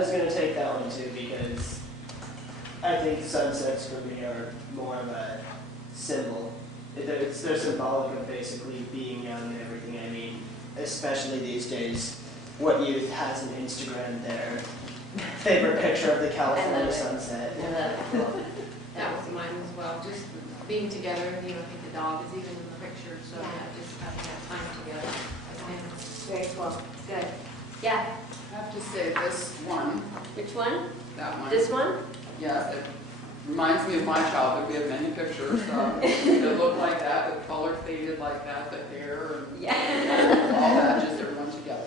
was going to take that one too, because I think sunsets for me are more of a symbol. They're symbolic of basically being young and everything. I mean, especially these days, what youth has an Instagram their favorite picture of the California sunset. That was mine as well. Just being together. I think the dog is even in the picture. So just having that time together. Very cool. Good. Yeah. I have to say this one. Which one? That one. This one? Yes, it reminds me of my childhood. We have many pictures that look like that, the color faded like that, the hair, and all that, just everyone together.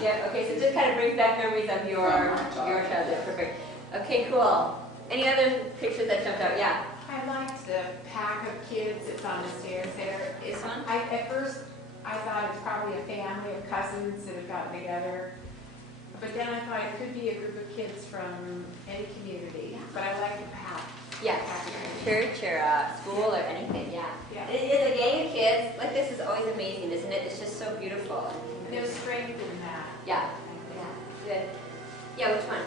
Yeah, okay, so just kind of brings back memories of your childhood. Perfect. Okay, cool. Any other pictures that jumped out? Yeah. I liked the pack of kids that's on the stairs there. This one? At first, I thought it's probably a family of cousins that have gotten together. But then I thought it could be a group of kids from any community. Yeah. But I like the pack. Yeah, church or school or anything, yeah. Yeah. It is a gang of kids. Like this is always amazing, isn't it? It's just so beautiful. And there's strength in that. Yeah, good. Yeah, which one?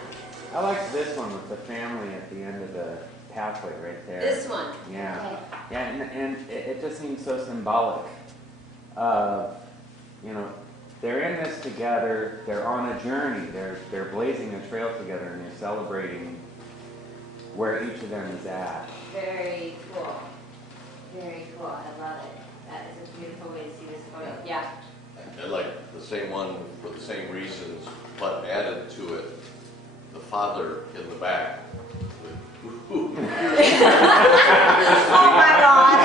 I like this one with the family at the end of the pathway right there. This one? Yeah. Okay. Yeah, and it just seems so symbolic. They're in this together, they're on a journey, they're blazing a trail together, and they're celebrating where each of them is at. Very cool. Very cool. I love it. That is a beautiful way to see this photo. Yeah. I like the same one for the same reasons, but added to it, the father in the back. Oh my God.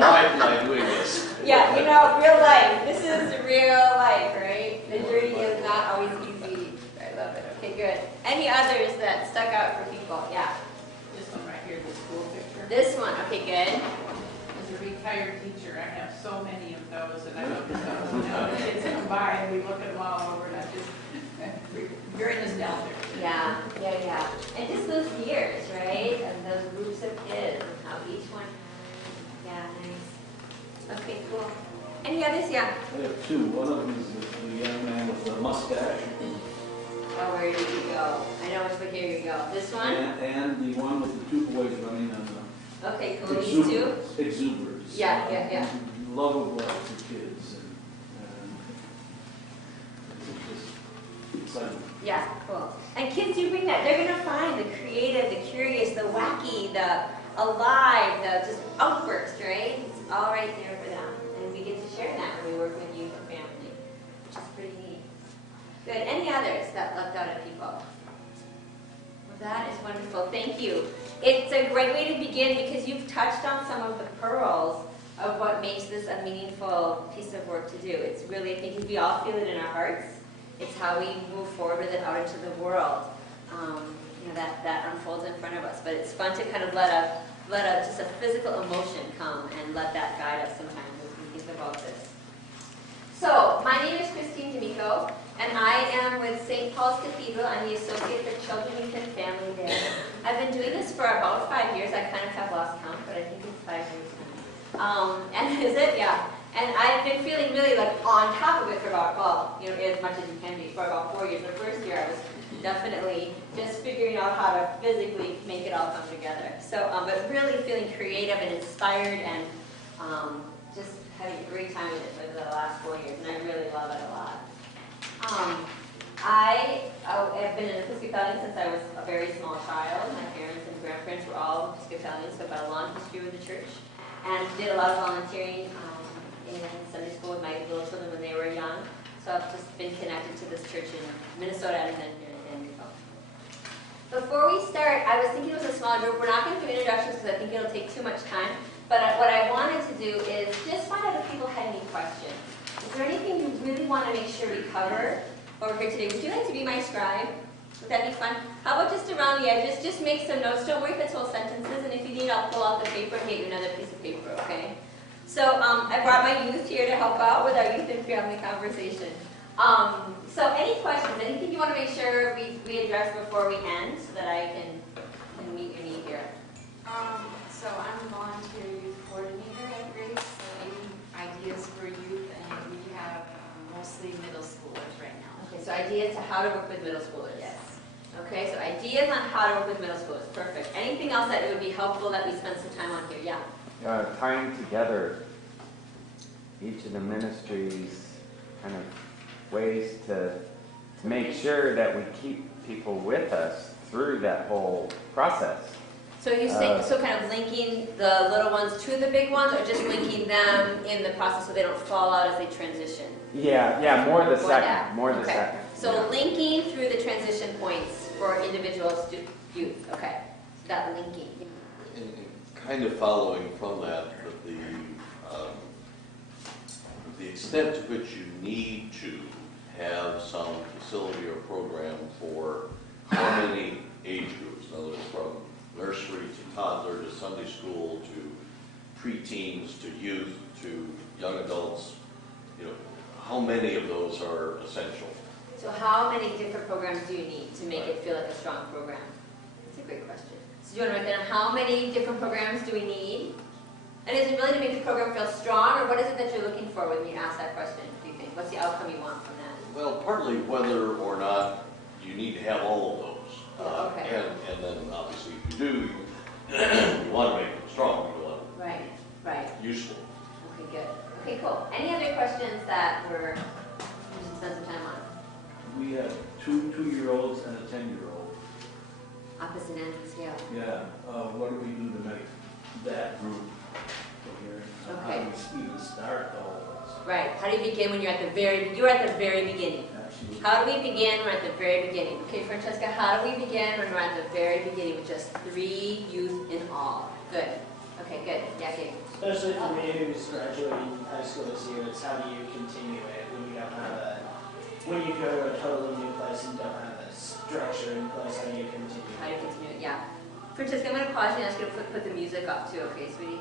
Why am I doing this? Yeah, real life. This is real life, right? The journey is not always easy. I love it. Okay, good. Any others that stuck out for people? Yeah. This one right here, the school picture. This one. Okay, good. As a retired teacher, I have so many of those, and I look at those. The kids come by, and we look at them all over, and I just very nostalgic. Yeah. And just those years, right? And those groups of kids, and how each one. Yeah, nice. Okay, cool. Any others? Yeah. I have two. One of them is the young man with the mustache. Oh, where did you go? I know which one. Here you go. This one? And the one with the two boys running on the Okay, cool. These two? Exuberance. Yeah. Love of life for kids. And it's just exciting. Yeah, cool. And kids do bring that. They're going to find the creative, the curious, the wacky, the alive, the just outburst, right? It's all right there for them. And we get to share that when we work with youth and family, which is pretty neat. Good. Any others that leapt out at people? Well, that is wonderful. Thank you. It's a great way to begin because you've touched on some of the pearls of what makes this a meaningful piece of work to do. It's really, I think we all feel it in our hearts. It's how we move forward with it out into the world. That unfolds in front of us. But it's fun to kind of let just a physical emotion come and let that guide us sometimes as we think about this. So, my name is Christine D'Amico, and I am with St. Paul's Cathedral. I'm the Associate for Children, Youth, and Family there. I've been doing this for about 5 years. I kind of have lost count, but I think it's 5 years now. And is it? Yeah. And I've been feeling really on top of it for about, as much as you can be, for about 4 years. The first year I was definitely just figuring out how to physically make it all come together. So, but really feeling creative and inspired and just having a great time with it for the last 4 years, and I really love it a lot. I have been an Episcopalian since I was a very small child. My parents and grandparents were all Episcopalians, so I've got a long history with the church, and did a lot of volunteering in Sunday school with my little children when they were young. So I've just been connected to this church in Minnesota and then here in Denver. Before we start, I was thinking it was a smaller group. We're not going to do introductions because I think it'll take too much time. But what I wanted to do is just find out if people had any questions. Is there anything you really want to make sure we cover over here today? Would you like to be my scribe? Would that be fun? How about just around the edges? Just make some notes. Don't worry if it's whole sentences. And if you need, I'll pull out the paper and get you another piece of paper, okay? So I brought my youth here to help out with our youth and family conversation. So any questions? Anything you want to make sure we address before we end so that I can meet your need here? So I'm a volunteer youth coordinator at Grace. So any ideas for youth, and we have mostly middle schoolers right now. Okay, so ideas to how to work with middle schoolers. Yes. Okay, so ideas on how to work with middle schoolers. Perfect. Anything else that it would be helpful that we spend some time on here? Yeah. Tying together each of the ministries' kind of ways to make sure that we keep people with us through that whole process. So you think, so kind of linking the little ones to the big ones, or just linking them in the process so they don't fall out as they transition? Yeah, more the second. More the Okay. second. So yeah. linking through the transition points for individual youth. Okay, so that linking. And kind of following from that, but the extent to which you need to have some facility or program for how many age groups, in other words, from nursery to toddler to Sunday school to preteens to youth to young adults, how many of those are essential? So how many different programs do you need to make it feel like a strong program? That's a great question. So do you want to write down how many different programs do we need? And is it really to make the program feel strong, or what is it that you're looking for when you ask that question, do you think? What's the outcome you want from that? Well, partly whether or not you need to have all of those. Okay. And then obviously if you do, you want to make them strong, you want Right. them useful. Okay, good. Okay, cool. Any other questions that we should spend some time on? We have two 2-year-olds and a 10-year-old. Opposite ends of the scale. Yeah, what do we do to make that group coherent? Okay. How do we even start all of this? Right. How do you begin when you're at the very beginning? Absolutely. How do we begin? We're at the very beginning. Okay, Francesca, how do we begin when we're at the very beginning with just 3 youth in all? Good. Okay, good. Yeah, Gabe. Especially for me who's graduating high school this year, it's how do you continue it when you don't have when you go to a totally new place and don't have a structure in place, how do you continue? How do you continue it? Yeah. Francesca, I'm going to pause you and ask you to put the music up too, okay, sweetie?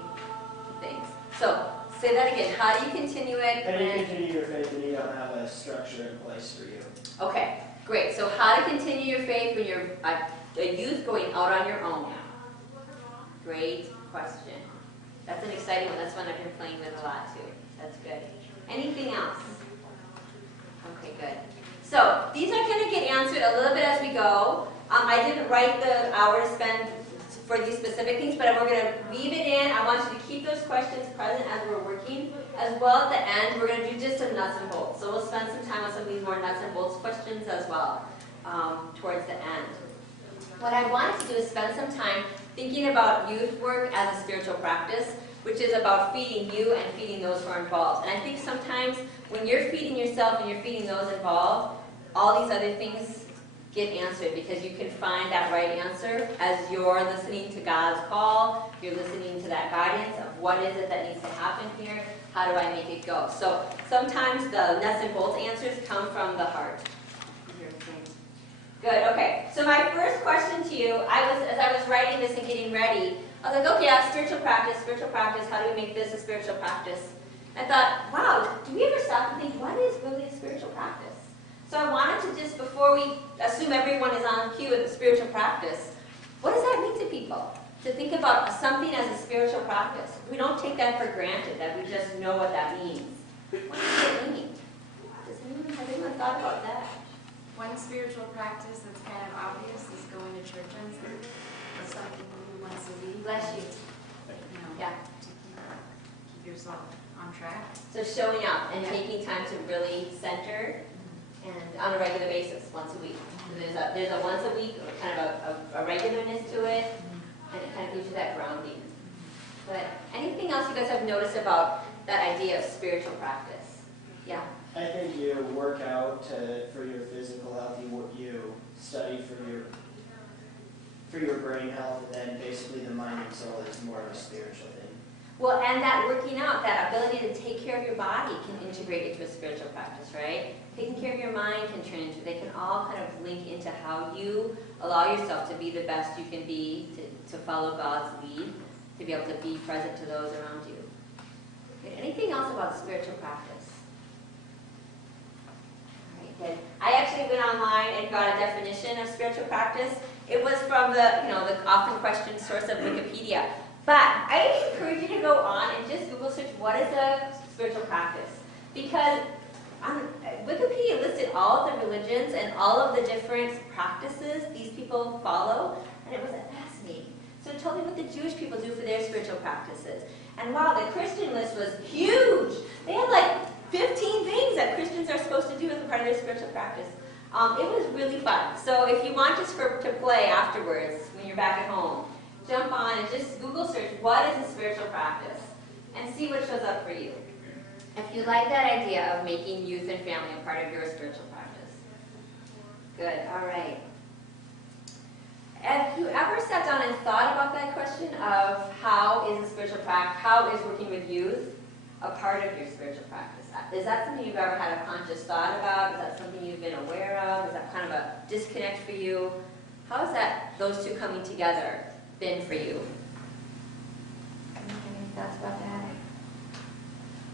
Thanks. So, say that again. How do you continue it? How do you continue your faith when you don't have a structure in place for you? Okay, great. So how to continue your faith when you're a youth going out on your own? Great question. That's an exciting one. That's one I've been playing with a lot too. That's good. Anything else? Okay, good. So these are going to get answered a little bit as we go. I didn't write the hour to spend for these specific things, but we're going to weave it in. I want you to keep those questions present as we're working. As well, at the end, we're going to do just some nuts and bolts. So we'll spend some time on some of these more nuts and bolts questions as well towards the end. What I wanted to do is spend some time thinking about youth work as a spiritual practice, which is about feeding you and feeding those who are involved. And I think sometimes when you're feeding yourself and you're feeding those involved, all these other things get answered because you can find that right answer as you're listening to God's call, you're listening to that guidance of what is it that needs to happen here, how do I make it go? So sometimes the nuts and bolts answers come from the heart. Good, okay. So my first question to you, as I was writing this and getting ready, I was like, okay, spiritual practice, how do we make this a spiritual practice? I thought, wow, do we ever stop and think, what is really a spiritual practice? So I wanted to just, before we assume everyone is on cue with a spiritual practice, what does that mean to people? To think about something as a spiritual practice. We don't take that for granted, that we just know what that means. What does it mean? Has anyone thought about that? One spiritual practice that's kind of obvious is going to church on Sunday. It's something you do once a week. Bless you. Yeah. To keep yourself on track. So showing up and Yeah. taking time to really center and on a regular basis, once a week. So there's a once a week, kind of a regularness to it, and it kind of gives you that grounding. But anything else you guys have noticed about that idea of spiritual practice? Yeah. I think you work out for your physical health, you study for your brain health, and then basically the mind and soul is more of a spiritual thing. Well, and that working out, that ability to take care of your body can integrate into a spiritual practice, right? Taking care of your mind can turn into, they can all kind of link into how you allow yourself to be the best you can be, to follow God's lead, to be able to be present to those around you. Anything else about spiritual practice? All right, good. I actually went online and got a definition of spiritual practice. It was from the often questioned source of Wikipedia. But I encourage you to go on and just Google search what is a spiritual practice. Because Wikipedia listed all of the religions and all of the different practices these people follow, and it was fascinating. So it told me what the Jewish people do for their spiritual practices. And wow, the Christian list was huge. They had like 15 things that Christians are supposed to do as a part of their spiritual practice. It was really fun. So if you want just to play afterwards, when you're back at home, jump on and just Google search, what is a spiritual practice? And see what shows up for you. If you like that idea of making youth and family a part of your spiritual practice. Good, all right. Have you ever sat down and thought about that question of how is a spiritual practice, how is working with youth a part of your spiritual practice? Is that something you've ever had a conscious thought about? Is that something you've been aware of? Is that kind of a disconnect for you? How has that, those two coming together, been for you? Any thoughts about that?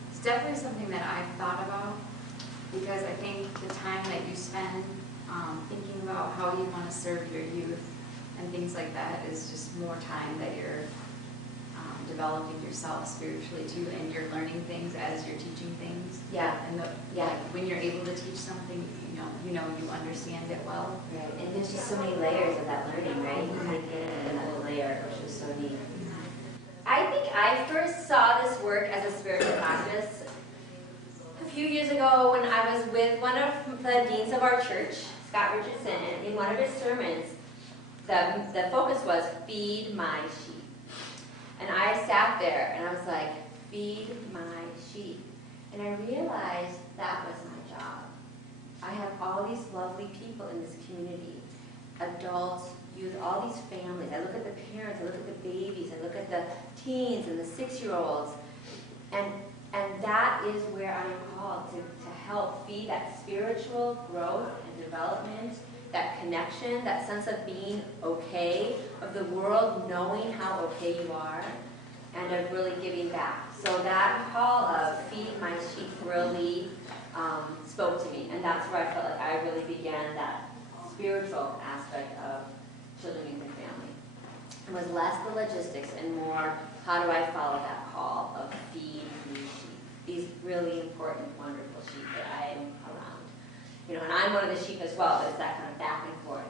It's definitely something that I've thought about, because I think the time that you spend thinking about how you want to serve your youth and things like that is just more time that you're developing yourself spiritually too, and you're learning things as you're teaching things. Yeah. And when you're able to teach something, you understand it well. Right. And there's just so many layers of that learning, right? You kind of get it in that layer, which is so neat. I think I first saw this work as a spiritual practice a few years ago when I was with one of the deans of our church, Scott Richardson, and in one of his sermons, the focus was feed my sheep. And I sat there and I was like, feed my sheep. And I realized that was my job. I have all these lovely people in this community, adults, youth, all these families. I look at the parents, I look at the babies, I look at the teens and the 6-year-olds. And that is where I'm called to help feed that spiritual growth and development, that connection, that sense of being okay, of the world knowing how okay you are, and of really giving back. So that call of feed my sheep really spoke to me, and that's where I felt like I really began that spiritual aspect of children, youth, and family. It was less the logistics and more, how do I follow that call of feed these sheep, these really important, wonderful sheep that I am around. And I'm one of the sheep as well, but it's that kind of back and forth.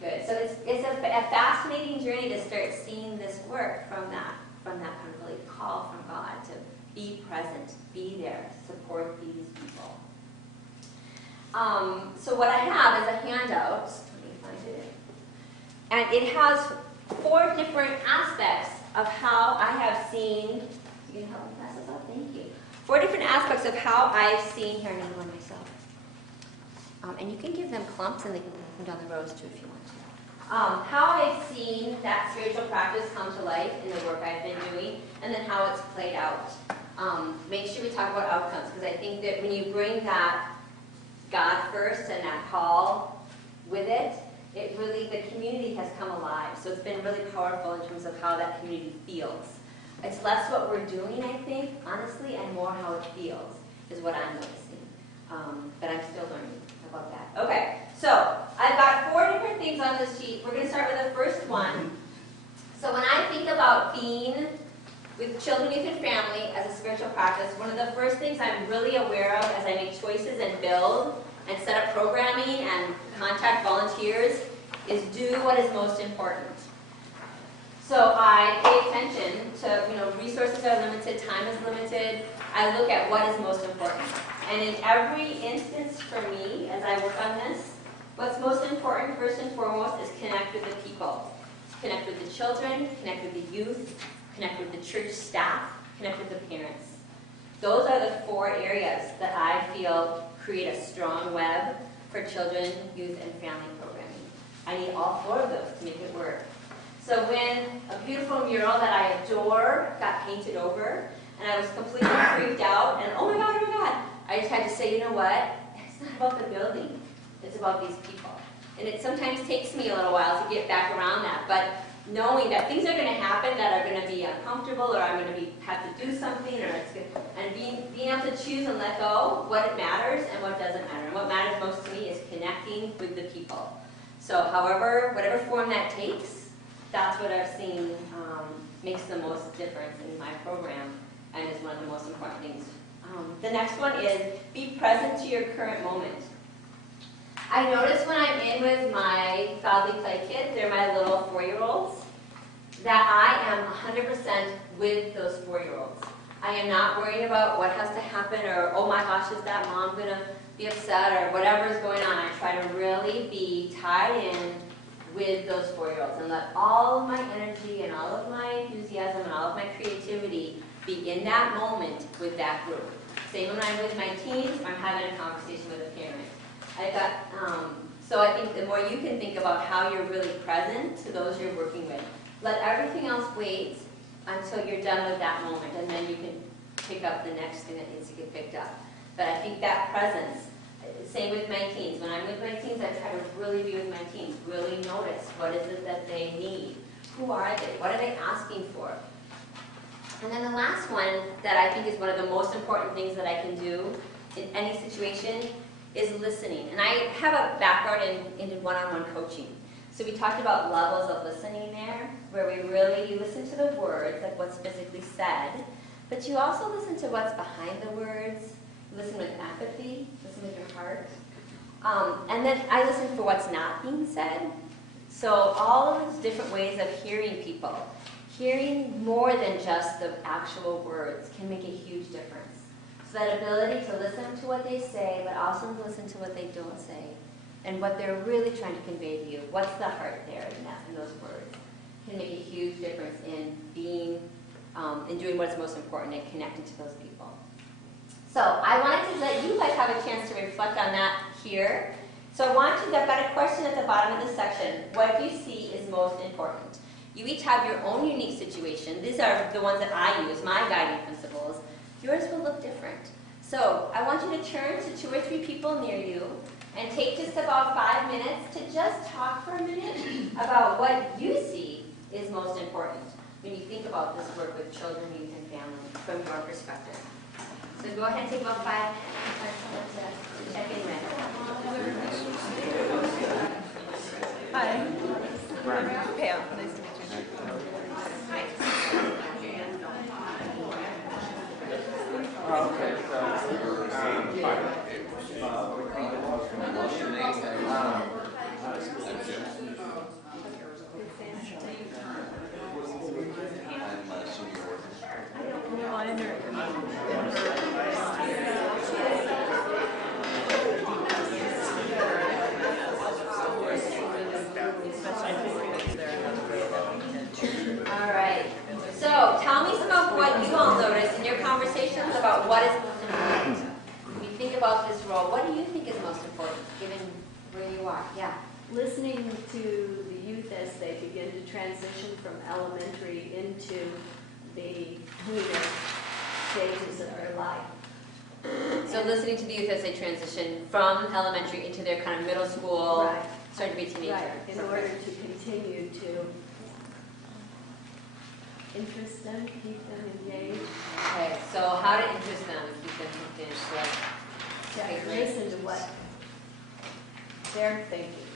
Good. So it's a fascinating journey to start seeing this work from that kind of really call from God to be present, be there, support these people. So what I have is a handout. Let me find it. And it has 4 different aspects of how I have seen. You can help me pass this up? Thank you. 4 different aspects of how I've seen. Here, I'm going to one myself. And you can give them clumps and they can put them down the rows too if you want to. How I've seen that spiritual practice come to life in the work I've been doing, and then how it's played out. Make sure we talk about outcomes, because I think that when you bring that God first and that call with it, it really, the community has come alive. So it's been really powerful in terms of how that community feels. It's less what we're doing, I think, honestly, and more how it feels is what I'm noticing. But I'm still learning about that. Okay, so I've got 4 different things on this sheet. We're going to start with the first one. So when I think about being with children, youth, and family as a spiritual practice, one of the first things I'm really aware of as I make choices and build and set up programming and contact volunteers is do what is most important. So I pay attention to, resources are limited, time is limited. I look at what is most important. And in every instance for me, as I work on this, what's most important, first and foremost, is connect with the people. Connect with the children, connect with the youth, connect with the church staff, connect with the parents. Those are the 4 areas that I feel create a strong web for children, youth, and family programming. I need all 4 of those to make it work. So when a beautiful mural that I adore got painted over, and I was completely freaked out, and oh my God, I just had to say, you know what? It's not about the building. It's about these people. And it sometimes takes me a little while to get back around that, but knowing that things are going to happen that are going to be uncomfortable, or I'm going to have to do something, or it's good, and being able to choose and let go what matters and what doesn't matter. And what matters most to me is connecting with the people. So whatever form that takes, that's what I've seen makes the most difference in my program, and is one of the most important things The next one is be present to your current moment. I notice when I'm in with my godly play kids, they're my little 4-year-olds, that I am 100% with those 4-year-olds. I am not worried about what has to happen or, oh my gosh, is that mom going to be upset or whatever is going on. I try to really be tied in with those 4-year-olds and let all of my energy and all of my enthusiasm and all of my creativity be in that moment with that group. Same when I'm with my teens, I'm having a conversation with a parent. So I think the more you can think about how you're really present to those you're working with, let everything else wait until you're done with that moment, and then you can pick up the next thing that needs to get picked up. But I think that presence, same with my teens. When I'm with my teens, I try to really be with my teens, really notice what is it that they need. Who are they? What are they asking for? And then the last one that I think is one of the most important things that I can do in any situation is listening. And I have a background in one-on-one coaching. So we talked about levels of listening there, where you listen to the words, like what's physically said, but you also listen to what's behind the words. You listen with empathy, listen with your heart. And then I listen for what's not being said. So all of those different ways of hearing people. Hearing more than just the actual words can make a huge difference. So that ability to listen to what they say, but also to listen to what they don't say, and what they're really trying to convey to you. What's the heart there in those words? Can make a huge difference in being, in doing what's most important and connecting to those people. So I wanted to let you guys have a chance to reflect on that here. So I've got a question at the bottom of this section. What do you see is most important? You each have your own unique situation. These are the ones that I use, my guiding principles. Yours will look different. So I want you to turn to 2 or 3 people near you and take just about 5 minutes to just talk for a minute about what you see is most important when you think about this work with children, youth, and family from your perspective. So go ahead and take about 5 minutes to check in with. Hi. Pam. Nice to meet you. Okay, All right. So tell me some of what you all noticed in your conversations about what is most important. When you think about this role, what do you think is most important, given where you are? Yeah. Listening to the youth as they begin to transition from elementary into the later stages of their life. So listening to the youth as they transition from elementary into their kind of middle school, Right. starting to be teenager. Right. In order to continue to interest them, keep them engaged. Okay, so how to interest them and keep them engaged? Like, okay, To great. listen to what they're thinking.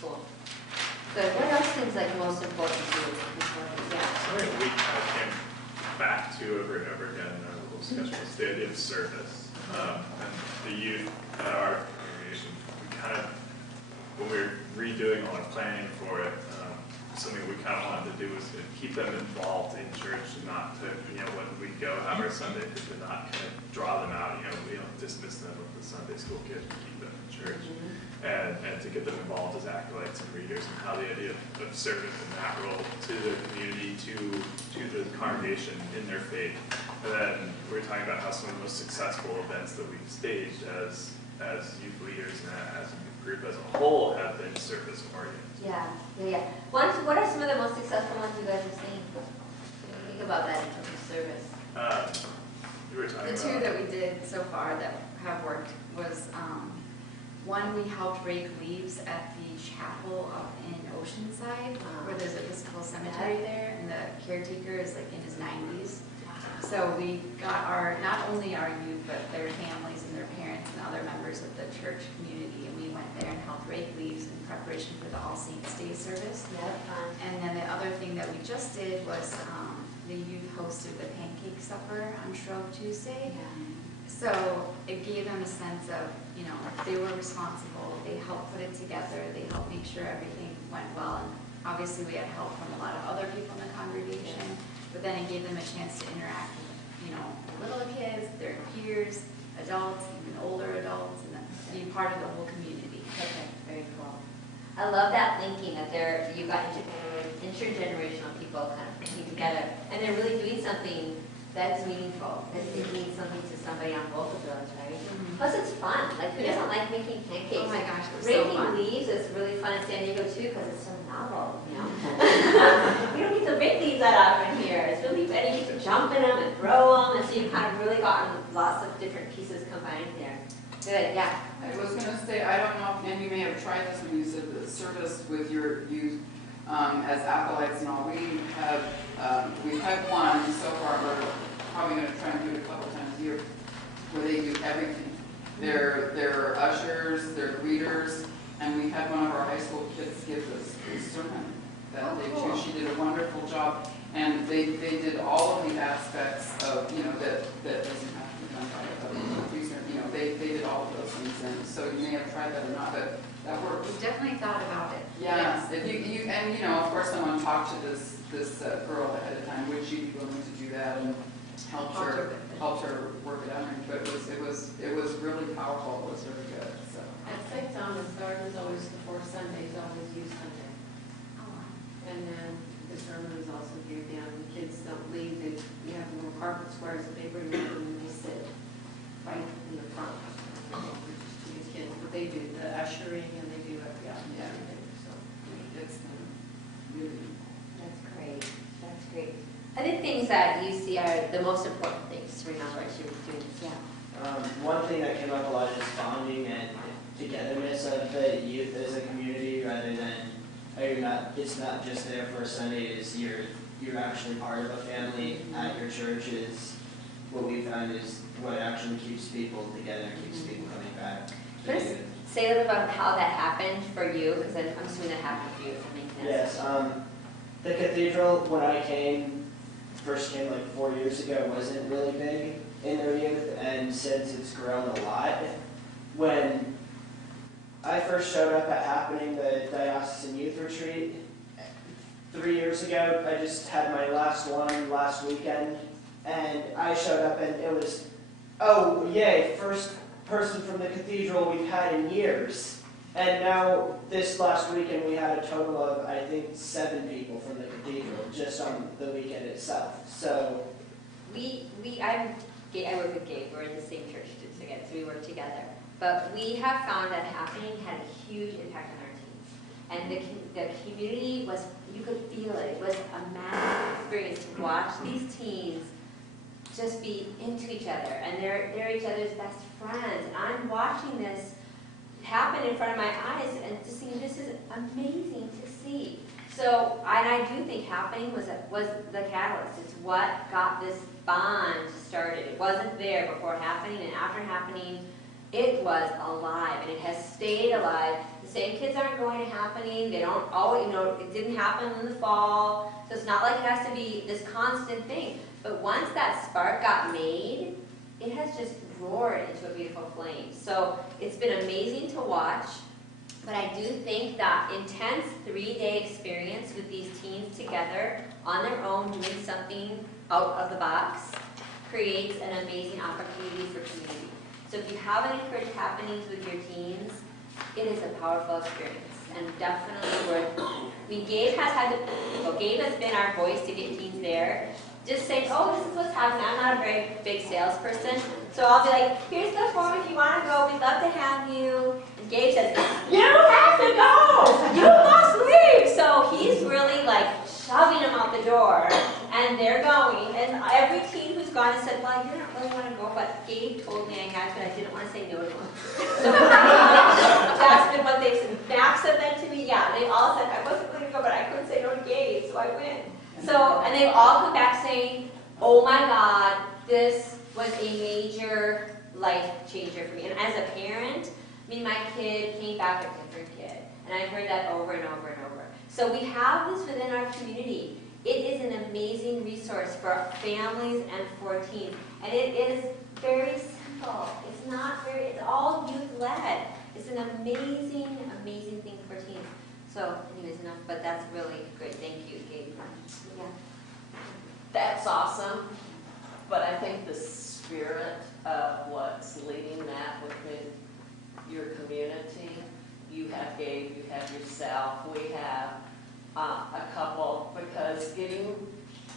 Cool. Good. What else seems like most important to you? Yeah. Something we kind of came back to over and over again in our little discussion was the idea of service. And the youth at our congregation, we kind of, when we were redoing all our planning for it, something we kind of wanted to do was to keep them involved in church and not to, when we go have our Sunday, to not kind of draw them out, we don't dismiss them with the Sunday school kids, we keep them in church. And to get them involved as acolytes and readers, and how the idea of serving in that role to the community, to the congregation in their faith. And then we were talking about how some of the most successful events that we've staged as youth leaders and as a youth group as a whole have been service oriented. Yeah. What are some of the most successful ones you guys have seen? Think about that in terms of service. You were talking The about 2 that we did so far that have worked was, one, we helped rake leaves at the chapel up in Oceanside, where there's an Episcopal cemetery there, and the caretaker is like in his 90s. So we got not only our youth, but their families and their parents and other members of the church community, and we went there and helped rake leaves in preparation for the All Saints Day service. And then the other thing that we just did was the youth hosted the pancake supper on Shrove Tuesday. So it gave them a sense of, you know, they were responsible, they helped put it together, they helped make sure everything went well. And obviously we had help from a lot of other people in the congregation, but then it gave them a chance to interact with, you know, the little kids, their peers, adults, even older adults, and then be part of the whole community. Okay, very cool. I love that linking that you got intergenerational people kind of coming together, and they're really doing something that's meaningful. It means something to somebody on both of those, right? Mm-hmm. Plus, it's fun. Like, who doesn't like making pancakes? Oh my gosh, it was so Raking fun. leaves is really fun in San Diego too because it's so novel. You know, we don't get to rake leaves that often here. It's really fun. You get to jump in them and throw them, and so you've kind of really gotten lots of different pieces combined there. Good, yeah. I was gonna say, I don't know, and you may have tried this when you said the service with your youth as acolytes and all. We've had one so far, we're probably gonna try and do it a couple times a year, where they do everything. They're ushers, they're greeters, and we had one of our high school kids give us a sermon that day too. She did a wonderful job, and they did all of the aspects of, you know, that doesn't have to be done by a priest. You know, they did all of those things, and so you may have tried that or not, but that works. We definitely thought about it. Yes, if you and you know, of course, someone talked to this girl ahead of time. Would she be willing to do that and helped her work it out? But it was really powerful. It was really good. So At St. Thomas Gardens, always the fourth Sundays, always youth Sunday. Oh, wow. And then the sermon is also geared down. The kids don't leave. We have little carpet squares that they bring in and they sit right in the front. Which is kids, but they do the ushering and they do everything. So it's really. That's great. That's great. Other things that you see are the most important things to remember to your students. Yeah. One thing that came up a lot is bonding and togetherness of the youth as a community, rather than it's not just there for Sunday. It's you're actually part of a family at your church. Is what we found is what actually keeps people together, keeps people coming back. Let's say a little about how that happened for you, because I'm assuming that happened for you. If that makes sense. Yes. The cathedral, when I first came like 4 years ago, wasn't really big in their youth, and since it's grown a lot. When I first showed up at Happening, the Diocesan Youth Retreat, 3 years ago, I just had my last one last weekend, and I showed up and it was, oh yay, first person from the cathedral we've had in years. And now, this last weekend, we had a total of, I think, 7 people from the cathedral, just on the weekend itself. So, I work with Gabe. We're in the same church together, so we work together. But we have found that Happening had a huge impact on our teens. And the community was, you could feel it. It was a magic experience to watch these teens just be into each other. And they're each other's best friends. And I'm watching this happen in front of my eyes and just thinking, this is amazing to see. So, and I do think Happening was the catalyst. It's what got this bond started. It wasn't there before Happening, and after Happening, it was alive, and it has stayed alive. The same kids aren't going to Happening. They don't always, it didn't happen in the fall, so it's not like it has to be this constant thing. But once that spark got made, it has just roared into a beautiful flame. So it's been amazing to watch, but I do think that intense 3-day experience with these teens together on their own doing something out of the box creates an amazing opportunity for community. So if you haven't encouraged Happenings with your teens, it is a powerful experience and definitely worth. Gabe has been our voice to get teens there. Just saying, oh, this is what's happening. I'm not a very big salesperson. So I'll be like, here's the form if you want to go. We'd love to have you. And Gabe says, you have to go. You must leave. So he's really like shoving them out the door. And they're going. And every teen who's gone has said, well, you don't really want to go. But Gabe told me I had to. I didn't want to say no to him. So that's been what they've said. Max said that to me. Yeah, they all said, I wasn't going to go, but I couldn't say no to Gabe. So I went. So, and they've all come back saying, oh my God, this was a major life changer for me. And as a parent, my kid came back a different kid. And I've heard that over and over and over. So we have this within our community. It is an amazing resource for families and for teens. And it is very simple. people. It's not very, it's all youth-led. It's an amazing, amazing thing for teens. So anyways, enough, but that's really great. Thank you, Gabe. Yeah. That's awesome, but I think the spirit of what's leading that within your community, you have Gabe, you have yourself, we have a couple, because getting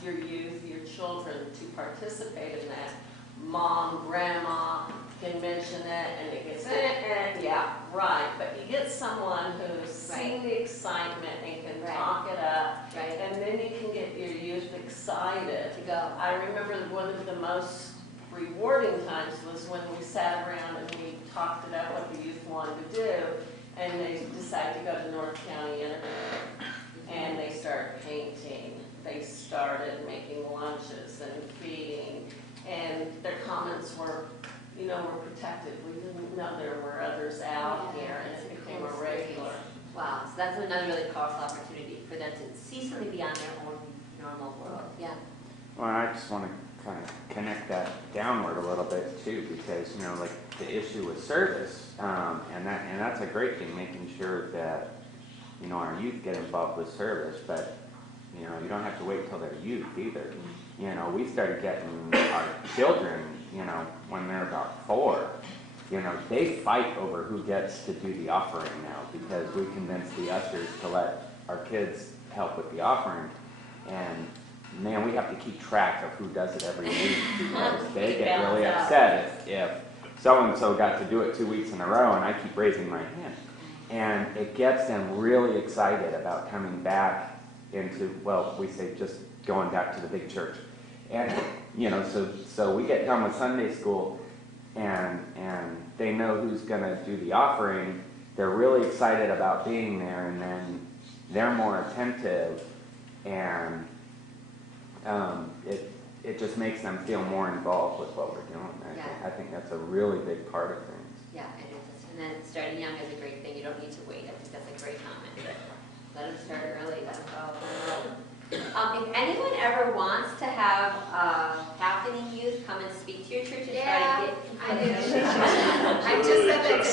your youth, your children to participate in that, mom, grandma can mention it and it gets, yeah, right, but you get someone who's seen the excitement and can talk it up, and then you can get your youth excited To go. I remember one of the most rewarding times was when we sat around and we talked about what the youth wanted to do, and they decided to go to North County and they started painting. They started making lunches and feeding, and their comments were, you know, we're protected. We didn't know there were others out here, and it became a regular. Wow, so that's another really powerful opportunity for them to see something beyond their own normal world. Yeah. Well, I just want to kind of connect that downward a little bit too, because, you know, like the issue with service, and that's a great thing, making sure that, you know, our youth get involved with service, but, you know, you don't have to wait till they're youth either. You know, we started getting our children, you know, when they're about 4. You know, they fight over who gets to do the offering now, because we convinced the ushers to let our kids help with the offering. And man, we have to keep track of who does it every week, because they get really upset if so-and-so got to do it 2 weeks in a row and I keep raising my hand. And it gets them really excited about coming back into, well, we say just going back to the big church. And, you know, so we get done with Sunday school and they know who's going to do the offering. They're really excited about being there, and then they're more attentive, and it just makes them feel more involved with what we're doing. I think that's a really big part of things. Yeah, it is. And then starting young is a great thing. You don't need to wait. I think that's a great comment. Let them start early. Let them go. If anyone ever wants to have happening youth come and speak to your church and try to get I did. I just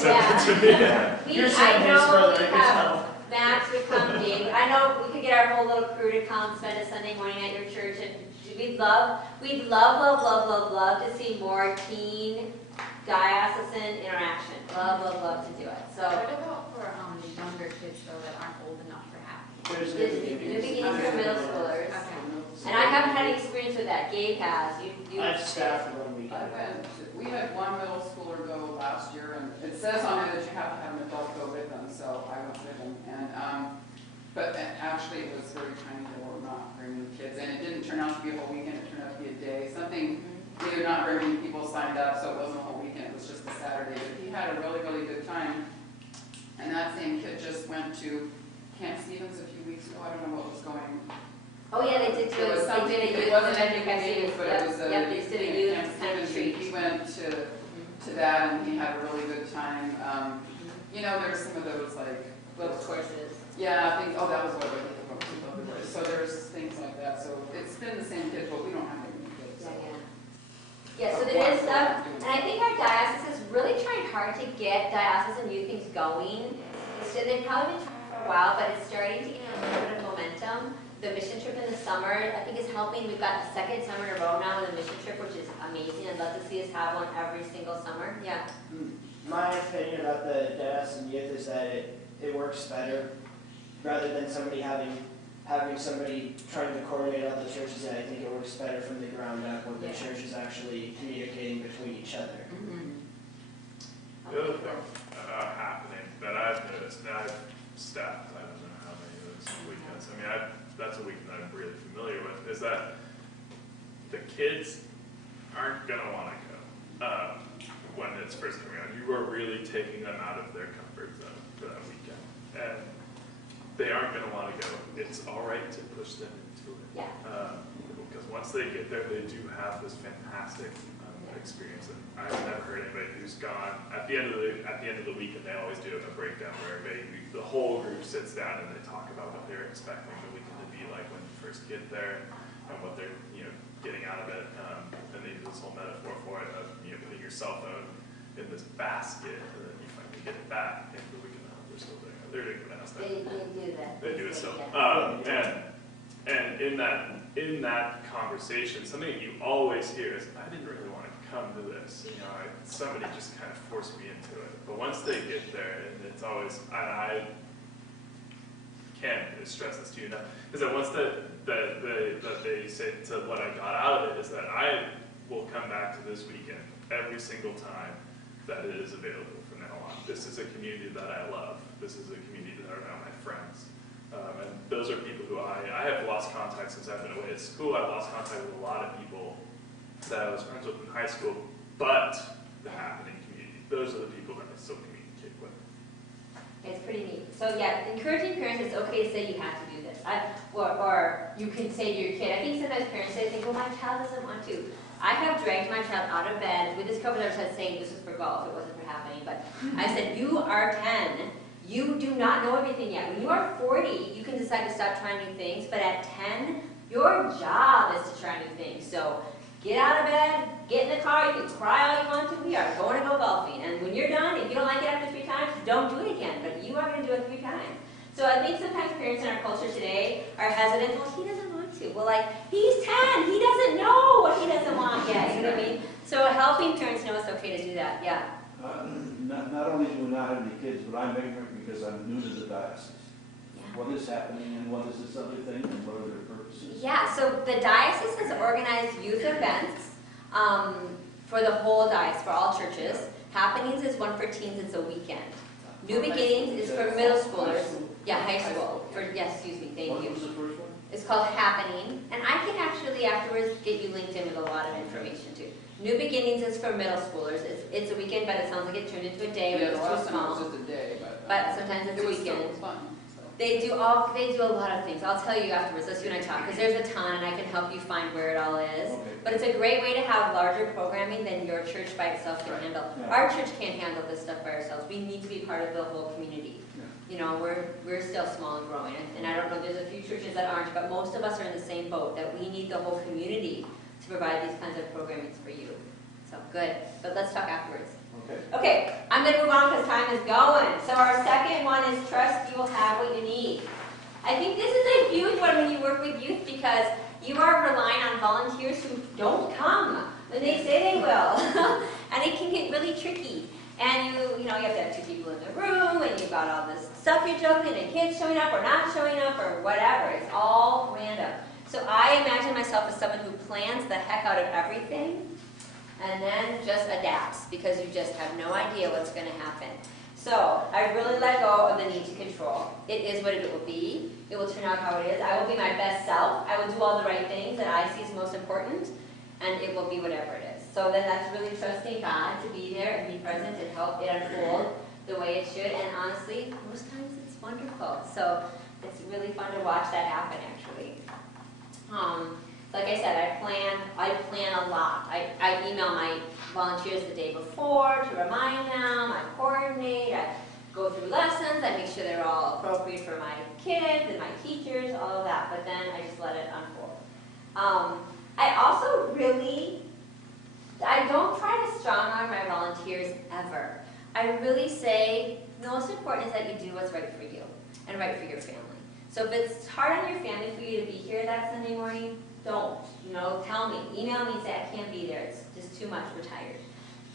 said that today. I know we have Max would come, Dave. I know we could get our whole little crew to come spend a Sunday morning at your church, and we'd love to see more teen diocesan interaction. Love to do it. So. What about for younger kids though that aren't old enough for happy? There's New beginnings for middle schoolers. Okay. And I haven't had any experience with that. Gabe has. I've staffed 1 week. We had one middle schooler go last year, and it says on there that you have to have an adult go with them, so I went with them. But actually it was very tiny, there were not very many kids, and it didn't turn out to be a whole weekend, it turned out to be a day. Either not very many people signed up, so it wasn't a whole weekend, it was just a Saturday. But he had a really, really good time. And that same kid just went to Camp Stevens a few weeks ago, I don't know what was going. Oh yeah, they did do It was something, it wasn't anything, but it was a. Yep, they did a youth Camp kind of Stevens, treat. He went to that, and he had a really good time. You know, there's some of those like little Courses. Yeah, I think, oh, that was what we did. So there's things like that. So it's been the same kids, but we don't have any kids. So. Yeah, so there is stuff, and I think our diocese is really trying hard to get diocesan youth things going. So they've probably been trying for a while, but it's starting to get a little bit of momentum. The mission trip in the summer, I think, is helping. We've got the second summer in a row now with a mission trip, which is amazing. I'd love to see us have one every single summer. Yeah. My opinion about the diocesan youth is that it works better rather than somebody having somebody trying to coordinate all the churches. I think it works better from the ground up when the church is actually communicating between each other. The other thing happening that I've noticed, now I've staffed, I don't know how many of those weekends, I mean, that's a weekend I'm really familiar with, is that the kids aren't going to want to go when it's first coming out. You are really taking them out of their comfort zone for that weekend. And they aren't going to want to go. It's all right to push them into it. Yeah. Because once they get there, they do have this fantastic experience. And I've never heard anybody who's gone at the end of the week, and they always do a breakdown where the whole group sits down and they talk about what they're expecting the weekend to be like when you first get there, and what they're getting out of it, and they use this whole metaphor for it of putting your cell phone in this basket, and then you finally get it back, and the weekend they're still doing it. They're doing it now. They do that. They do it still. And in that conversation, something that you always hear is, I didn't really want to come to this. Somebody just kind of forced me into it. But once they get there, and it's always, and I can't stress this to you enough, is that once that they say to what I got out of it is that I will come back to this weekend every single time that it is available from now on. This is a community that I love. This is a community that are now my friends. And those are people who I have lost contact since I've been away at school. I've lost contact with a lot of people that I was friends with in high school, but the happening community, those are the people that I still communicate with. It's pretty neat. So yeah, encouraging parents, it's okay to say you have to do this. Or you can say to your kid, I think sometimes parents say, well, my child doesn't want to. I have dragged my child out of bed. We discovered I was saying this was for golf, it wasn't for happening, but I said, you are 10. You do not know everything yet. When you are 40, you can decide to stop trying new things, but at 10, your job is to try new things. So get out of bed, get in the car, you can cry all you want to, we are going to go golfing. And when you're done, if you don't like it after 3 times, don't do it again, but you are going to do it 3 times. So I think sometimes parents in our culture today are hesitant, well, he doesn't want to. Well, like, he's 10, he doesn't know what he doesn't want yet, you know what I mean? So helping parents know it's okay to do that, yeah. Not only do we not have any kids, but I'm ignorant because I'm new to the diocese. Yeah. What is happening and what is this other thing and what are their purposes? Yeah, so the diocese has organized youth events for the whole diocese, for all churches. Happenings is one for teens, it's a weekend. New Beginnings is for middle schoolers. Yeah, high school. Excuse me, thank you. What was the first one? It's called Happening, and I can actually afterwards get you linked in with a lot of information too. New Beginnings is for middle schoolers. It's a weekend, but it sounds like it turned into a day when it was too small. It was just a day, But sometimes it's a weekend. It was fun. So. They do a lot of things. I'll tell you afterwards. Let's you and I talk, because there's a ton, and I can help you find where it all is. Okay. But it's a great way to have larger programming than your church by itself can handle. Yeah. Our church can't handle this stuff by ourselves. We need to be part of the whole community. Yeah. You know, we're still small and growing, and I don't know, there's a few churches that aren't, but most of us are in the same boat, that we need the whole community to provide these kinds of programmings for you. So, good. But let's talk afterwards. Okay. Okay, I'm going to move on because time is going. So our second one is trust you will have what you need. I think this is a huge one when you work with youth because you are relying on volunteers who don't come when they say they will. And it can get really tricky. And you know, you have to have 2 people in the room, and you've got all this stuff you're juggling, and kids showing up or not showing up or whatever. It's all random. So I imagine myself as someone who plans the heck out of everything and then just adapts because you just have no idea what's going to happen. So I really let go of the need to control. It is what it will be. It will turn out how it is. I will be my best self. I will do all the right things that I see as most important, and it will be whatever it is. So then that's really trusting God to be there and be present and help it unfold the way it should. And honestly, most times it's wonderful. So it's really fun to watch that happen, actually. Like I said, I plan a lot. I email my volunteers the day before to remind them. I coordinate. I go through lessons. I make sure they're all appropriate for my kids and my teachers, all of that. But then I just let it unfold. I also I don't try to strong arm my volunteers ever. I really say the most important is that you do what's right for you and right for your family. So if it's hard on your family for you to be here that Sunday morning, don't. Tell me. Email me and say, I can't be there. It's just too much. We're tired.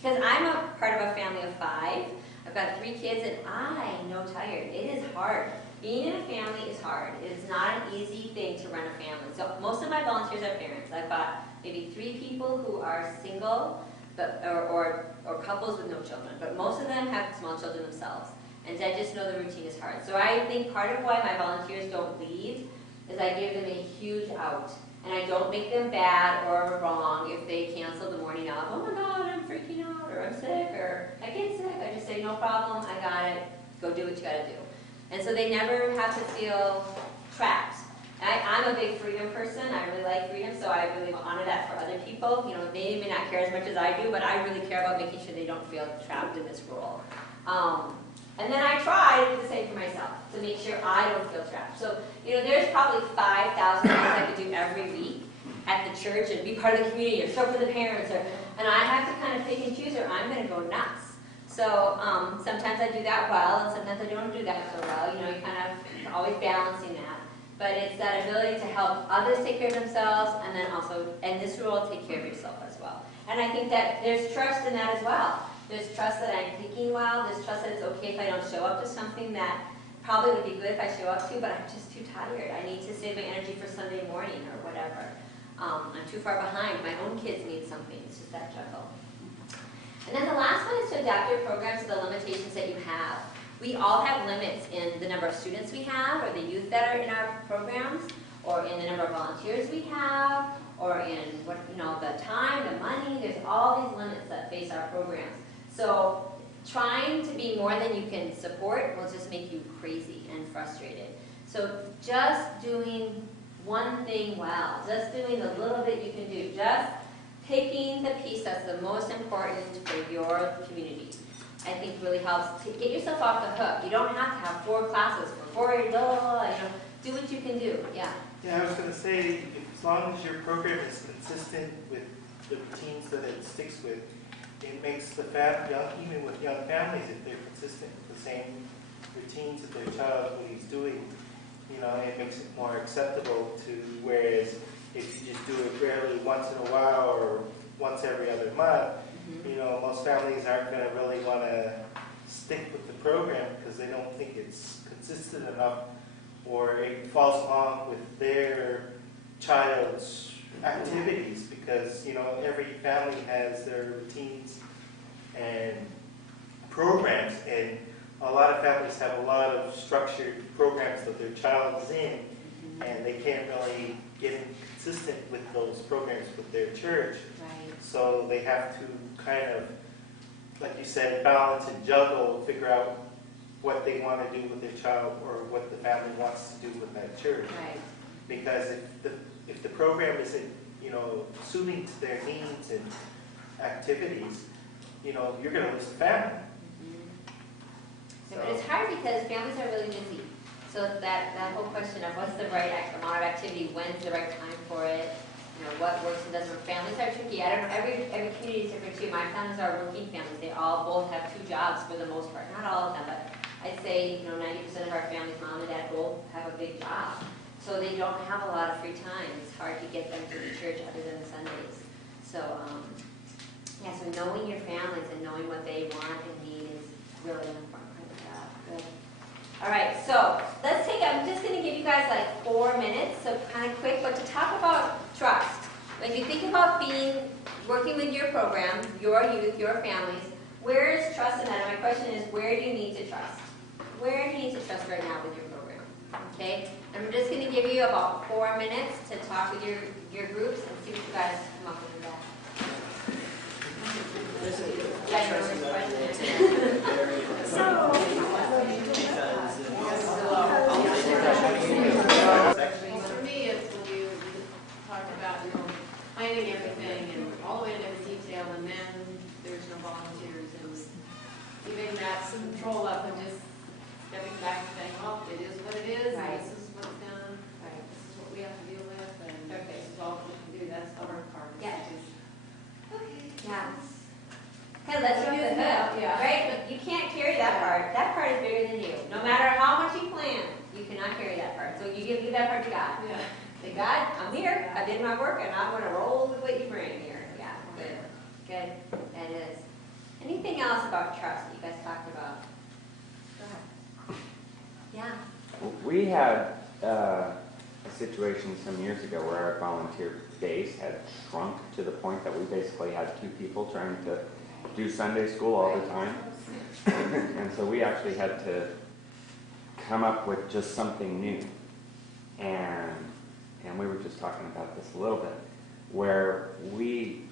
Because I'm a part of a family of 5. I've got 3 kids, and I know tired. It is hard. Being in a family is hard. It is not an easy thing to run a family. So most of my volunteers are parents. I've got maybe 3 people who are single, or couples with no children. But most of them have small children themselves. And I just know the routine is hard. So I think part of why my volunteers don't leave is I give them a huge out. And I don't make them bad or wrong if they cancel the morning of, oh my God, I'm freaking out, or I'm sick, or I get sick. I just say, no problem, I got it. Go do what you got to do. And so they never have to feel trapped. I'm a big freedom person. I really like freedom, so I really honor that for other people. They may not care as much as I do, but I really care about making sure they don't feel trapped in this role. And then I try to do the same for myself, to make sure I don't feel trapped. So, there's probably 5,000 things I could do every week, at the church and be part of the community, or show up for the parents, and I have to kind of pick and choose, or I'm going to go nuts. So sometimes I do that well, and sometimes I don't do that so well. You know, you kind of always balancing that. But it's that ability to help others take care of themselves, and then also, in this role, take care of yourself as well. And I think that there's trust in that as well. There's trust that I'm thinking well. There's trust that it's okay if I don't show up to something that probably would be good if I show up to, but I'm just too tired. I need to save my energy for Sunday morning or whatever. I'm too far behind. My own kids need something. It's just that juggle. And then the last one is to adapt your programs to the limitations that you have. We all have limits in the number of students we have, or the youth that are in our programs, or in the number of volunteers we have, or in the time, the money. There's all these limits that face our programs. So trying to be more than you can support will just make you crazy and frustrated. So just doing one thing well, just doing the little bit you can do, just picking the piece that's the most important for your community, I think really helps to get yourself off the hook. You don't have to have 4 classes for 4 years, do what you can do. Yeah. Yeah, I was going to say, as long as your program is consistent with the routines that it sticks with, it makes the even with young families, if they're consistent with the same routines that their child, what he's doing, it makes it more acceptable to, whereas if you just do it rarely once in a while or once every other month, most families aren't going to really want to stick with the program because they don't think it's consistent enough, or it falls along with their child's activities, because every family has their routines and programs, and a lot of families have a lot of structured programs that their child is in, and they can't really get consistent with those programs with their church. Right. So they have to kind of, like you said, balance and juggle, figure out what they want to do with their child or what the family wants to do with that church. Right. Because if the program isn't, suiting to their needs and activities, you're going to lose the family. So. But it's hard because families are really busy. So that whole question of what's the right amount of activity, when's the right time for it, what works and doesn't work. Families are tricky. I don't know, every community is different too. My families are working families. They all both have 2 jobs for the most part. Not all of them, but I'd say 90% of our families, mom and dad, both have a big job. So they don't have a lot of free time. It's hard to get them to the church other than Sundays. So so knowing your families and knowing what they want and need is really an important part of the job. Good. All right, so I'm just going to give you guys like 4 minutes, so kind of quick, but to talk about trust. When you think about working with your program, your youth, your families, where is trust in that? And my question is, where do you need to trust? Where do you need to trust right now with your program? Okay, and we're just going to give you about 4 minutes to talk with your groups and see what you guys come up with that. For me, it's when you talked about planning everything and all the way into every detail, and then there's no volunteers, and giving that some control up and just stepping back and saying, well, it is what it is, and this is what's done, this is what we have to deal with, and this is all we can do. That's the hard part. Yeah. Yeah. Hey, let's go with it. Right? But you can't carry that part. That part is bigger than you. No matter how much you plan, you cannot carry that part. So you give that part to God. Yeah. Say, God, I'm here. I did my work, and I'm going to roll with what you bring here. Yeah. Good. Good. That is. Anything else about trust that you guys talked about? Go ahead. Yeah. We had a situation some years ago where our volunteer base had shrunk to the point that we basically had 2 people trying to do Sunday school all the time. And so we actually had to come up with just something new. And we were just talking about this a little bit, where we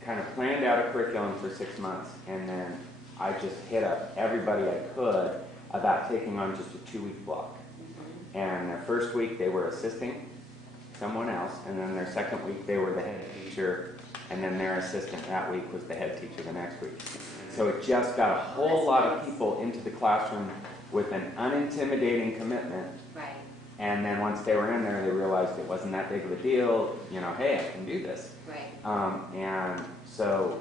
kind of planned out a curriculum for 6 months, and then I just hit up everybody I could about taking on just a 2-week block. And their first week they were assisting someone else, and then their second week they were the head teacher, and then their assistant that week was the head teacher the next week. So it just got a whole lot of people into the classroom with an unintimidating commitment. Right. And then once they were in there, they realized it wasn't that big of a deal. Hey, I can do this. Right. And so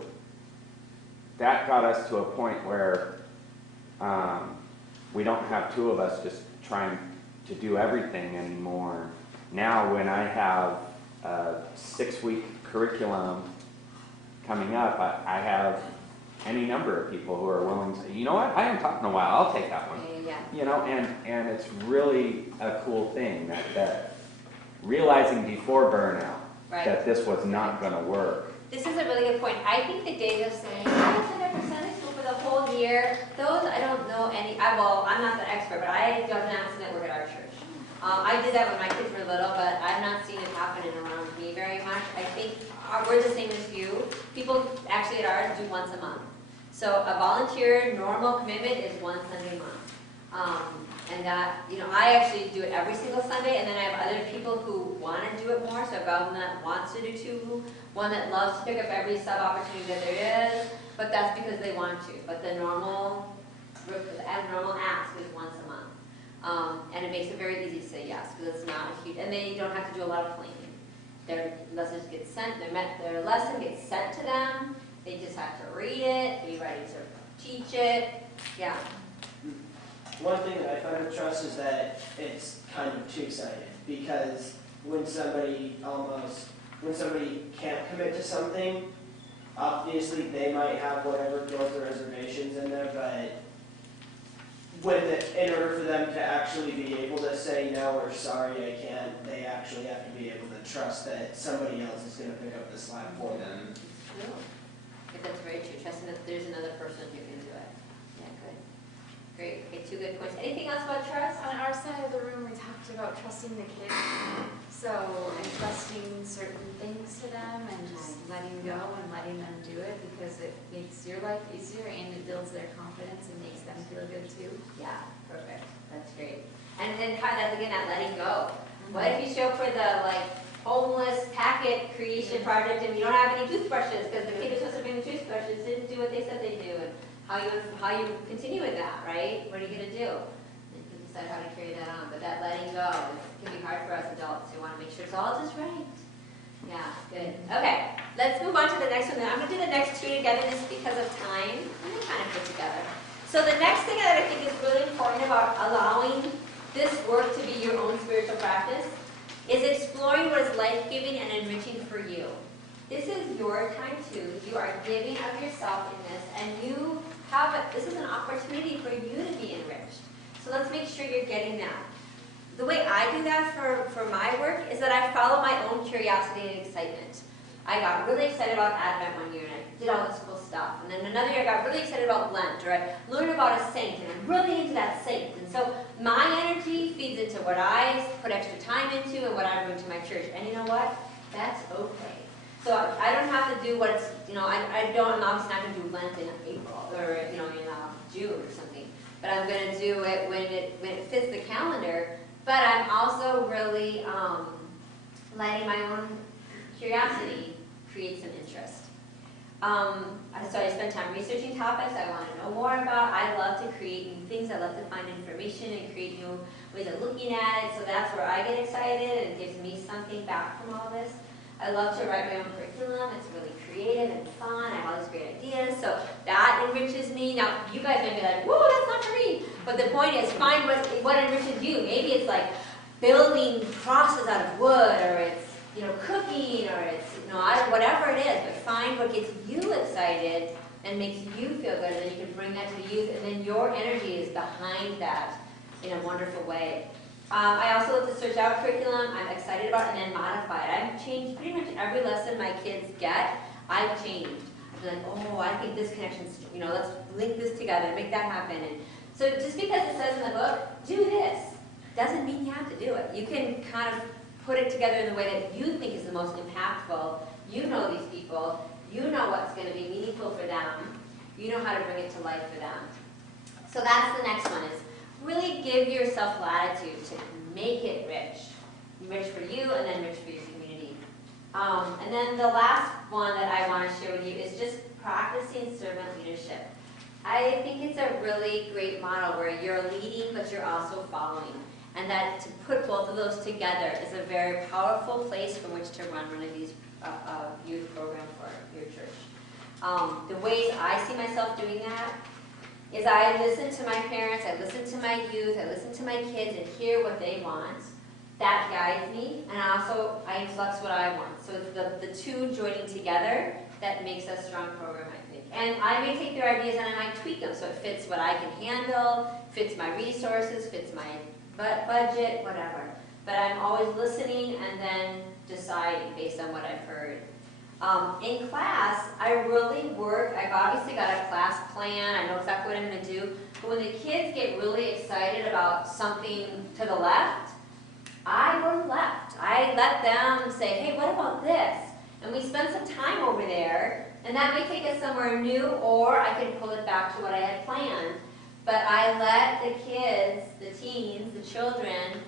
that got us to a point where we don't have two of us just trying to do everything anymore. Now when I have a 6-week curriculum coming up, I have any number of people who are willing to say, you know what, I haven't taught in a while, I'll take that one. Yeah. And it's really a cool thing that realizing before burnout Right. that this was not going to work. This is a really good point. I think the days of saying, I signed up for Sunday school for the whole year, those I don't know any, I'm not the expert, but I don't announce network at our church. I did that when my kids were little, but I've not seen it happen around me very much. I think we're the same as you. People actually at ours do once a month. So a volunteer normal commitment is one Sunday a month. And that, I actually do it every single Sunday, and then I have other people who want to do it more. So I've got one that wants to do 2, one that loves to pick up every sub-opportunity that there is, but that's because they want to. But the normal ask is once a month. And it makes it very easy to say yes, because it's not a huge, and they don't have to do a lot of planning. Their lessons get sent, their lesson gets sent to them, they just have to read it, be ready to teach it, yeah. One thing that I find with trust is that it's kind of two-sided, because when somebody can't commit to something, obviously they might have whatever guilt or reservations in there, but in order for them to actually be able to say no or sorry, I can't, they actually have to be able to trust that somebody else is going to pick up the slack for them. True. If that's very true, trusting that there's another person who can do it. Yeah, good. Great. Okay, 2 good points. Anything else about trust? On our side of the room, we talked about trusting the kids. So entrusting certain things to them and just letting go and letting them do it, because it makes your life easier and it builds their confidence and makes them feel good too. Yeah, perfect. That's great. And then that's again that letting go. What if you show up for the homeless packet creation project and you don't have any toothbrushes because the kid was supposed to bring the toothbrushes, didn't do what they said they do, and how you continue with that, right? What are you gonna do? You can decide how to carry that on. But that letting go can be hard for us adults who want to make sure it's all just right. Yeah, good. Okay, let's move on to the next one. I'm going to do the next 2 together just because of time. And they kind of fit together. So the next thing that I think is really important about allowing this work to be your own spiritual practice is exploring what is life-giving and enriching for you. This is your time too. You are giving of yourself in this, and this is an opportunity for you to be enriched. So let's make sure you're getting that. The way I do that for my work is that I follow my own curiosity and excitement. I got really excited about Advent one year, and I did all this cool stuff. And then another year, I got really excited about Lent, or I learned about a saint, and I'm really into that saint. And so my energy feeds into what I put extra time into and what I bring to my church. And you know what? That's okay. So I don't have to do I'm obviously not going to do Lent in April, or in June or something. But I'm going to do it when it fits the calendar. But I'm also really letting my own curiosity create some interest. So I spend time researching topics I want to know more about. I love to create new things. I love to find information and create new ways of looking at it. So that's where I get excited, and it gives me something back from all this. I love to write my own curriculum. It's really creative and fun. I have all these great ideas. So that enriches me. Now, you guys may be like, whoa, that's not for me. But the point is, find what enriches you. Maybe it's like building crosses out of wood, or it's cooking, or it's whatever it is. But find what gets you excited and makes you feel good, and then you can bring that to the youth, and then your energy is behind that in a wonderful way. I also love to search out curriculum I'm excited about and then modify it. I've changed pretty much every lesson my kids get. I've changed. I'm like, oh, I think this connection's, let's link this together and make that happen. And so just because it says in the book, do this, doesn't mean you have to do it. You can kind of put it together in the way that you think is the most impactful. You know these people. You know what's going to be meaningful for them. You know how to bring it to life for them. So that's the next one, is really give yourself latitude to make it rich for you and then rich for your community. And then the last one that I want to share with you is just practicing servant leadership. I think it's a really great model where you're leading, but you're also following. And that to put both of those together is a very powerful place from which to run one of these youth program for your church. The ways I see myself doing that is I listen to my parents, I listen to my youth, I listen to my kids and hear what they want. That guides me, and I influx what I want. So it's the two joining together that makes a strong program, I think. And I may take their ideas and I might tweak them so it fits what I can handle, fits my resources, fits my budget, whatever. But I'm always listening and then deciding based on what I've heard. In class, I really work. I've obviously got a class plan. I know exactly what I'm going to do. But when the kids get really excited about something to the left, I go to the left. I let them say, hey, what about this? And we spend some time over there. And that may take us somewhere new, or I can pull it back to what I had planned. But I let the kids, the teens, the children,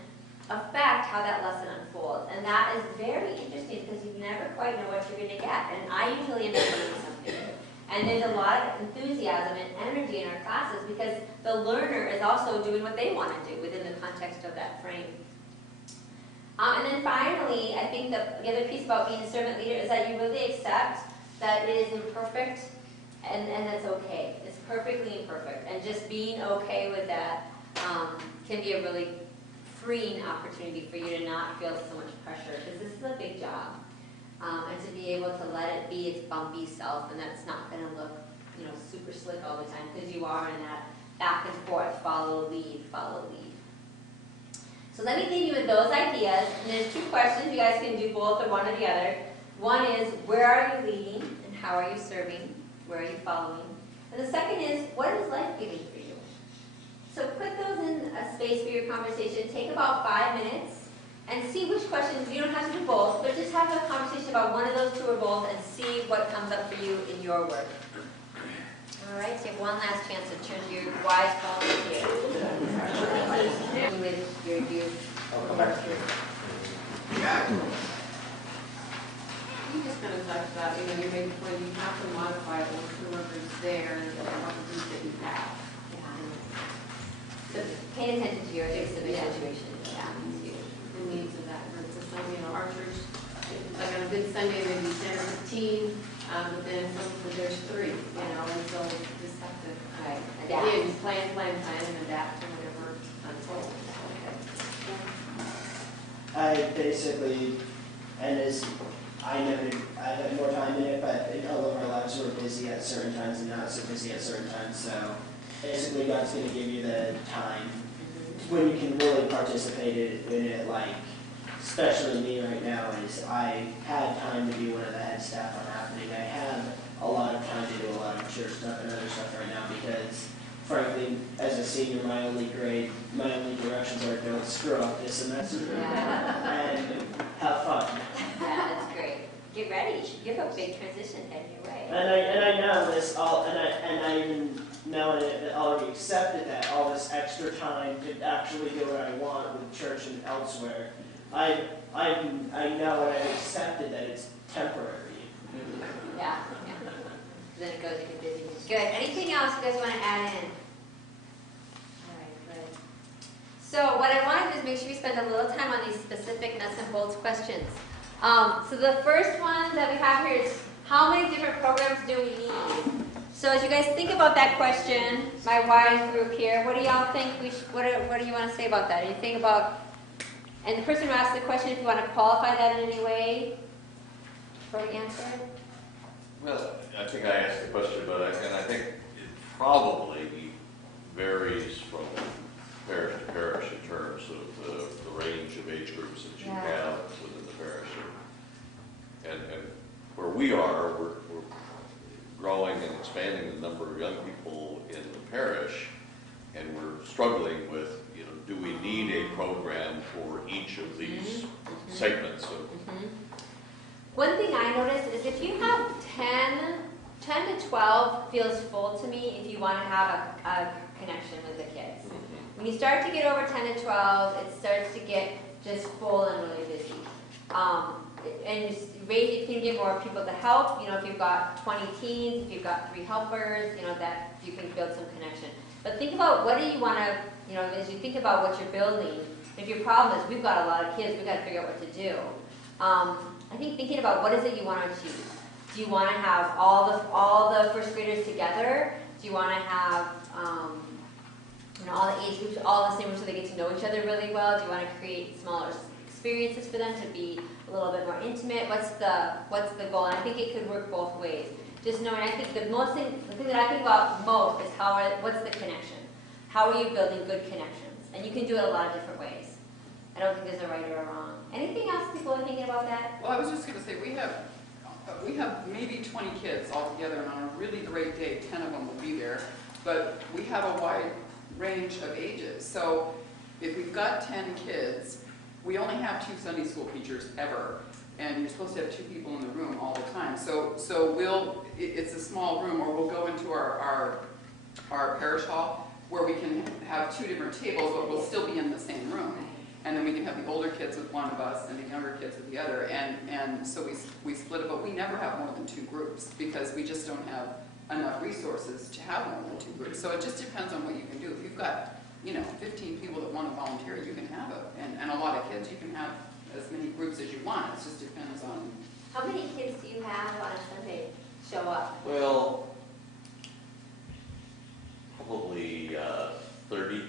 affect how that lesson unfolds. And that is very interesting because you never quite know what you're going to get. And I usually end up learning something. And there's a lot of enthusiasm and energy in our classes because the learner is also doing what they want to do within the context of that frame. And then finally, I think the other piece about being a servant leader is that you really accept that it is imperfect and that's okay. It's perfectly imperfect. And just being okay with that can be a really freeing opportunity for you to not feel so much pressure, because this is a big job. And to be able to let it be its bumpy self, and that's not going to look, super slick all the time, because you are in that back and forth, follow, lead, follow, lead. So let me leave you with those ideas, and there's two questions. You guys can do both or one or the other. One is, where are you leading, and how are you serving? Where are you following? And the second is, what is life giving for you? So put those in a space for your conversation. Take about 5 minutes and see which questions, you don't have to do both, but just have a conversation about one of those two or both and see what comes up for you in your work. All right, so you have one last chance to turn to your wise followers here. With your youth. I'll come back to you. You just kind of talked about, you made the point, you have to modify it with whoever's there and the opportunities that you have. So pay attention to your specific situation. Yeah. The needs of that group. So some, our church, like on a good Sunday, maybe 10 or 15, but then there's 3, and so you just have to, Adapt. again, plan, and adapt to whatever unfolds. I basically, and as I noted, I have more time in it, but in all of our lives we're busy at certain times and not so busy at certain times, so basically God's going to give you the time when you can really participate in it, like, especially me right now, is I had time to be one of the head staff on Happening. I have a lot of time to do a lot of church stuff and other stuff right now because, frankly, as a senior, my only directions are don't screw up this semester and have fun. Yeah, that's great. Get ready. You have a big transition heading your way. And I know this all, and I even know and already accepted that all this extra time to actually do what I want with church and elsewhere. I know and I've accepted that it's temporary. Yeah. Then it goes into busyness. Good. Anything else you guys want to add in? All right, good. So what I want to do is make sure we spend a little time on these specific nuts and bolts questions. So the first one that we have here is, how many different programs do we need? So as you guys think about that question, my wise group here, what do y'all think what do you want to say about that? Anything about, and the person who asked the question, if you want to qualify that in any way before we answer it? Well, I think I asked the question, but I think it probably varies from parish to parish in terms of the range of age groups that you have within the parish. And where we are, we're growing and expanding the number of young people in the parish, and we're struggling with, do we need a program for each of these segments of One thing I noticed is if you have 10 to 12 feels full to me if you want to have a connection with the kids. When you start to get over 10 to 12, it starts to get just full and really busy. And you can get more people to help. If you've got 20 teens, if you've got 3 helpers, that you can build some connection. But think about what do you want to, as you think about what you're building, If your problem is, we've got a lot of kids, we've got to figure out what to do. I think thinking about what is it you want to achieve. Do you want to have all the first graders together? Do you want to have all the age groups all in the same room so they get to know each other really well? Do you want to create smaller experiences for them to be a little bit more intimate? What's the goal? And I think it could work both ways. Just knowing, I think the thing that I think about most is what's the connection? How are you building good connections? And you can do it a lot of different ways. I don't think there's a right or a wrong. Anything else people are thinking about that? Well, I was just going to say, we have maybe 20 kids altogether, and on a really great day, 10 of them will be there. But we have a wide range of ages. So if we've got 10 kids, we only have 2 Sunday school teachers ever. And you're supposed to have 2 people in the room all the time. So it's a small room, or we'll go into our parish hall where we can have 2 different tables, but we'll still be in the same room. And then we can have the older kids with one of us and the younger kids with the other. And so we split it, but we never have more than 2 groups because we just don't have enough resources to have more than 2 groups. So it just depends on what you can do. If you've got, 15 people that want to volunteer, you can have it. And a lot of kids, you can have as many groups as you want. It just depends on... How many kids do you have on a Sunday show up? Well, probably 30.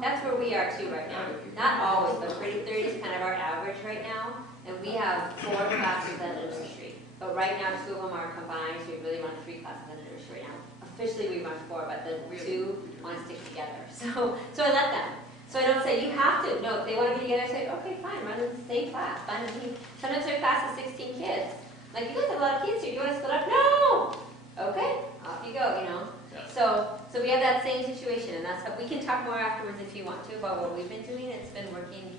That's where we are too right now. Not always, but 30 is kind of our average right now. And we have 4 classes at nursery. But right now, 2 of them are combined, so we really run 3 classes at nursery right now. Officially, we run 4, but the 2 want to stick together. So I let them. So I don't say, you have to. No, if they want to be together, I say, okay, fine, run in the same class. Find a team. Sometimes their class is 16 kids. Like, you guys have a lot of kids here. Do you want to split up? No! Okay, off you go, Yeah. So we have that same situation, and that's how we can talk more afterwards if you want to about what we've been doing. It's been working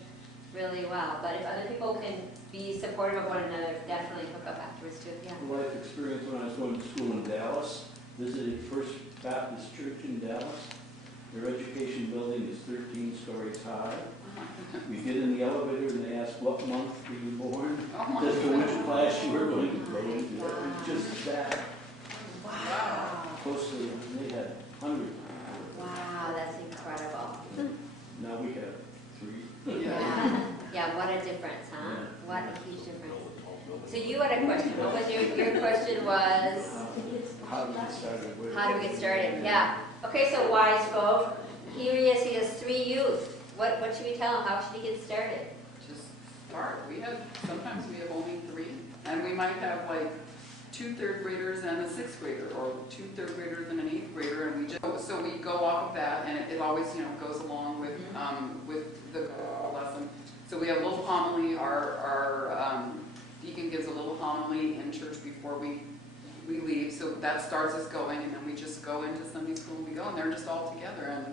really well. But if other people can be supportive of one another, definitely hook up afterwards too. Yeah. Life experience when I was going to school in Dallas, visited First Baptist Church in Dallas. Their education building is 13 stories high. We get in the elevator and they ask, what month were you born? As to which class you were going to go into. It was just that. Wow. Closely, they had hundreds. Wow, that's incredible. Now we have 3. Yeah, what a difference, huh? What a huge difference. So you had a question. What was your question was? How do we get started? How do we get started? Yeah. Okay, so wise folk. Here he is. He has 3 youth. What should we tell him? How should he get started? Just start. Sometimes we have only 3. And we might have like 2 3rd graders and a 6th grader, or 2 3rd graders and an 8th grader, and we go off of that, and it always goes along with the lesson. So we have a little homily. Our deacon gives a little homily in church before we leave, so that starts us going, and then we just go into Sunday school and we go, and they're just all together,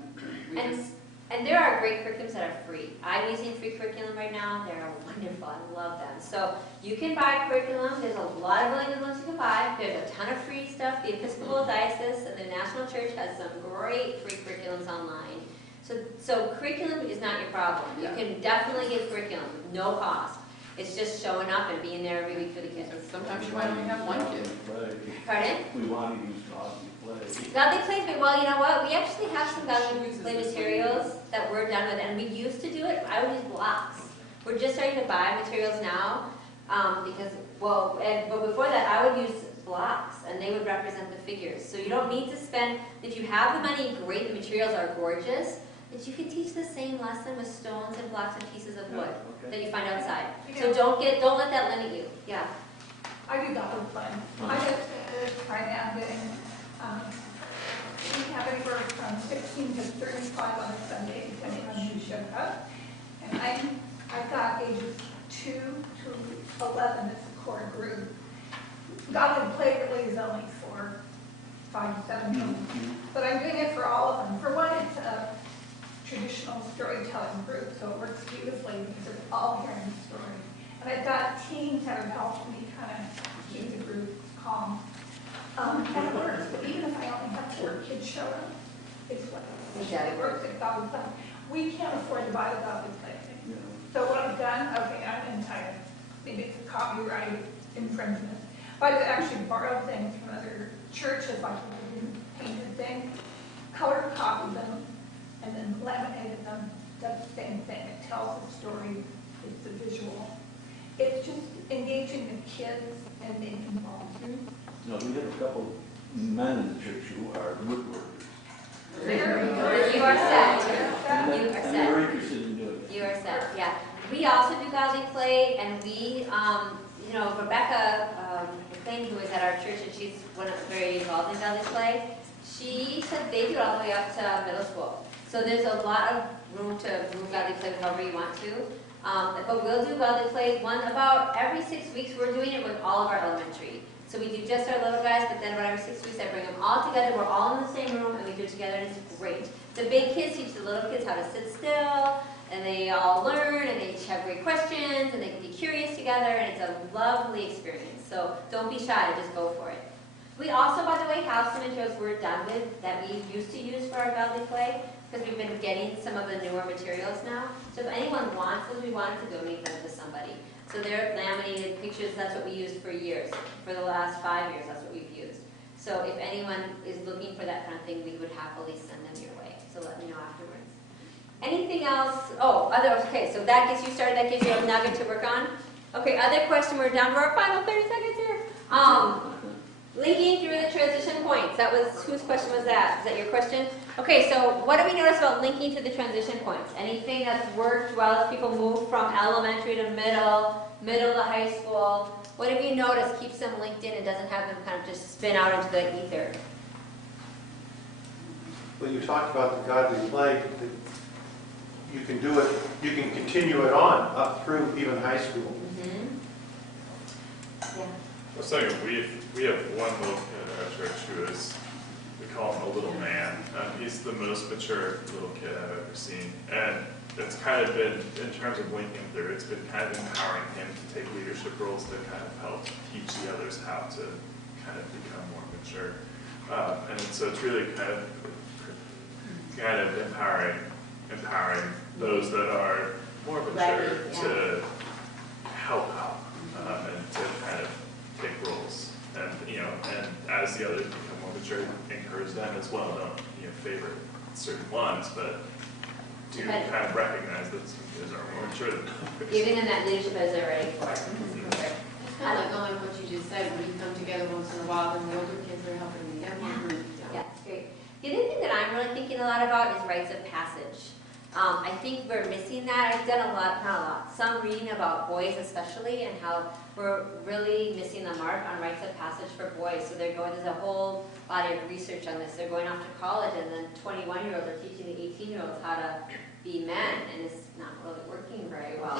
And there are great curriculums that are free. I'm using free curriculum right now. They're wonderful. I love them. So you can buy curriculum. There's a lot of really good ones you can buy. There's a ton of free stuff. The Episcopal Diocese and the National Church has some great free curriculums online. So curriculum is not your problem. You can definitely get curriculum with no cost. It's just showing up and being there every week for the kids. Sometimes you might only have 1 kid. Pardon? We want to use godly play. Godly plays, but well, you know what? We actually have some godly play materials that we're done with, and we used to do it. I would use blocks. We're just starting to buy materials now but before that, I would use blocks, and they would represent the figures. So you don't need to spend. If you have the money, great. The materials are gorgeous. But you can teach the same lesson with stones and blocks and pieces of wood that you find outside. So don't let that limit you. Yeah. I do godly play. I just right now getting, we have anywhere from 16 to 35 on a Sunday, depending on who showed up. And I've got ages 2 to 11 as a core group. Godly play really is only for 5 to 7 people. But I'm doing it for all of them. For one, it's a traditional storytelling group, so it works beautifully because it's all hearing the story. And I've got teams that are helping me kind of keep the group calm. And it works, but even if I only have 4 kids show up, it's what it works at Godly Play. We can't afford to buy the Godly Play. So what I've done, I'm entitled. Maybe it's a copyright infringement. But I actually borrow things from other churches, like a painted thing, color copy them, And then laminated does the same thing. It tells a story, it's a visual. It's just engaging the kids and being involved. No, we have a couple men in the church who are woodworkers. You are set. You are And they're set. interested in doing it. You are set, yeah. We also do godly play, and we, Rebecca McLean, who is at our church, and she's very involved in godly play, she said they do it all the way up to middle school. So there's a lot of room to move godly play however you want to. But we'll do godly play about every 6 weeks. We're doing it with all of our elementary. So we do just our little guys, but then about every 6 weeks I bring them all together. We're all in the same room, and we do it together, and it's great. The big kids teach the little kids how to sit still, and they all learn, and they each have great questions, and they can be curious together, and it's a lovely experience. So don't be shy, just go for it. We also, by the way, have some intros we're done with that we used to use for our godly play, because we've been getting some of the newer materials now. So if anyone wants those, we wanted to donate them to somebody. So they're laminated pictures, that's what we used for years. For the last 5 years, that's what we've used. So if anyone is looking for that kind of thing, we would happily send them your way. So let me know afterwards. Anything else? Okay, so that gets you started, that gives you a nugget to work on. Okay, other question, we're down to our final 30 seconds here. Linking through the transition points. That was, whose question was that? Is that your question? Okay, so what do we notice about linking to the transition points? Anything that's worked well as people move from elementary to middle to high school? What have you noticed keeps them linked in and doesn't have them kind of just spin out into the ether? Well, you talked about the godly play, that you can do it, you can continue it on up through even high school. Yeah. I was saying, we have one little kid at our church who is, we call him a little man. He's the most mature little kid I've ever seen. And it's kind of been, in terms of linking through, it's been kind of empowering him to take leadership roles to kind of help teach the others how to kind of become more mature. And so it's really kind of empowering those that are more mature to help out and to kind of take roles. And and as the others become more mature, encourage them as well. Don't favor certain ones, but do kind of recognize that some kids are more mature than others. Giving them that leadership as they're ready for it. It's kind of like going what you just said, when you come together once in a while, and the older kids are helping the younger group. Yeah, it's great. The other thing that I'm really thinking a lot about is rites of passage. I think we're missing that. I've done some reading about boys especially, and how we're really missing the mark on rites of passage for boys. So there's a whole body of research on this. They're going off to college, and then 21-year-olds are teaching the 18-year-olds how to be men, and it's not really working very well.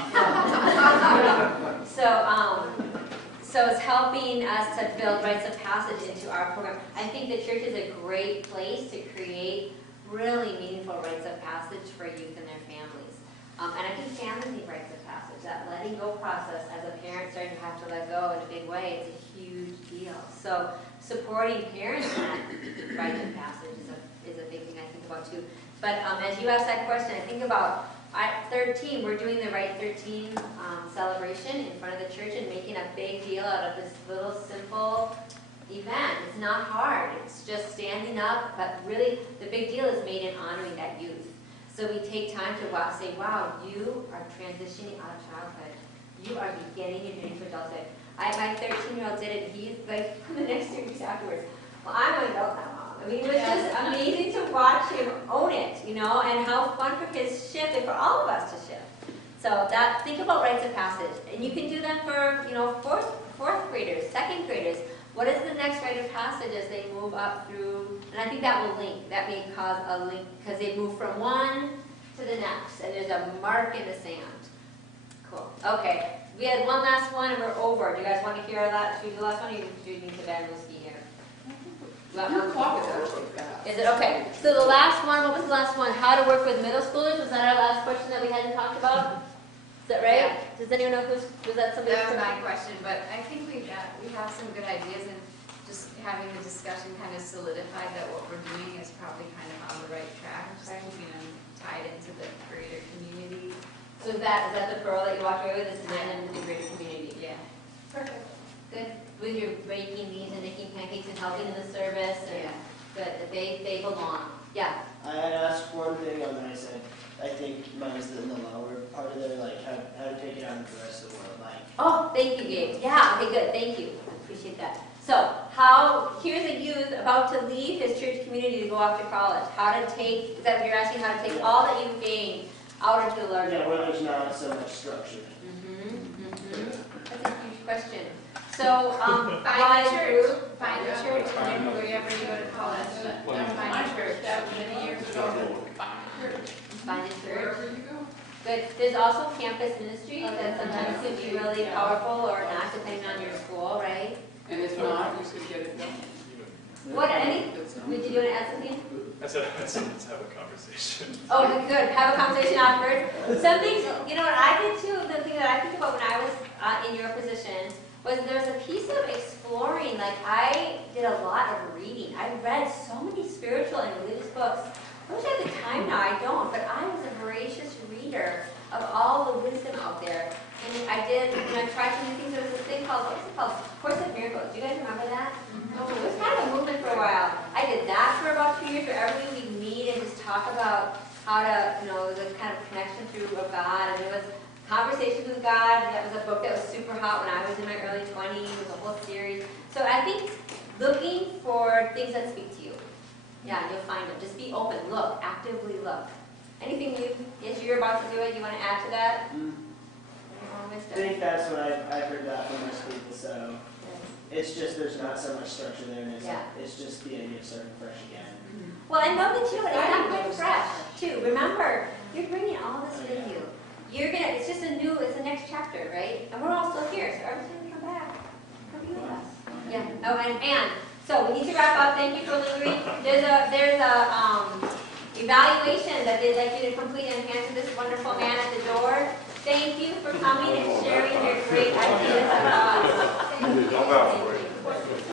So it's helping us to build rites of passage into our program. I think the church is a great place to create really meaningful rites of passage for youth and their families. And I think families need rites of passage. That letting go process, as a parent starting to have to let go in a big way, it's a huge deal. So supporting parents in that rite of passage is a big thing I think about too. But as you asked that question, I think about at 13, we're doing the Right 13 celebration in front of the church and making a big deal out of this little simple event. It's not hard. It's just standing up, but really the big deal is made in honoring that youth. So we take time to say, wow, you are transitioning out of childhood. You are beginning your journey to adulthood. My 13-year-old did it, and he's like, the next 2 weeks afterwards, well, I'm an adult now, Mom. I mean, it was just amazing to watch him own it, and how fun for his shift and for all of us to shift. So think about rites of passage. And you can do them for, fourth graders, second graders. What is the next rite of passage as they move up through? And I think that will link. That may cause a link because they move from one to the next, and there's a mark in the sand. Cool. Okay. We had one last one, and we're over. Do you guys want to hear that? Should we do the last one, or do you need to bend whiskey here? Your clock is actually fast. Is it? Okay. So the last one, what was the last one? How to work with middle schoolers? Was that our last question that we hadn't talked about? Is that right? Yeah. Does anyone know was that somebody? That was my question, but I think we have some good ideas, and just having the discussion kind of solidified that what we're doing is probably kind of on the right track, just keeping them tied into the greater community. So is that the pearl that you walked away with? Is tying them into the greater community? Yeah. Perfect. Good. With your baking these and making pancakes and helping in the service. And Yeah. Good. Like they belong. Yeah. I had asked one thing on that. I said, I think mine was in the lower part of there, like how to take it on with the rest of the world. Like, Oh, thank you, Gabe. Yeah, okay, good, thank you. I appreciate that. So, here's a youth about to leave his church community to go off to college. How to take, is that what you're asking? How to take all that you've gained out into the larger yeah, world? where there's not so much structure. That's a huge question. So, Find a church, group. find a church, and then wherever you go to college, find a church. That was many years ago. Find a church. Wherever you go. Good. There's also campus ministry that sometimes can be really powerful or not, depending on your school, right? And if not, you could get it done. What, any? That's not- Did you want to add something? I said, let's have a conversation. Oh, good. Have a conversation afterwards. Some things, you know what I did too, the thing that I think about when I was in your position was there's a piece of exploring. Like I did a lot of reading. I read so many spiritual and religious books. I wish I had the time now, I don't, but I was a voracious reader of all the wisdom out there. And I did, I tried to do things, there was this thing called, what was it called? Course of Miracles. Do you guys remember that? Oh, it was kind of a movement for a while. I did that for about 2 years, where every week we'd meet and just talk about how to, it was a kind of connection through of God, and it was Conversations with God. That was a book that was super hot when I was in my early 20s. It was a whole series. So I think looking for things that speak to you. Yeah, you'll find them. Just be open. Look. Actively look. Anything as you're about to do it, you want to add to that? I think that's what I've heard that from most people. So it's just there's not so much structure there, and it's just the idea of starting fresh again. Well, and know that you know it's not quite fresh too. Remember, you're bringing all this with you. You're gonna. It's just it's the next chapter, right? And we're all still here, so every time you come back, come be with us. Yeah. Oh, and so we need to wrap up. Thank you for lingering. There's a evaluation that they'd like you to complete and hand to this wonderful man at the door. Thank you for coming and sharing your great ideas about us.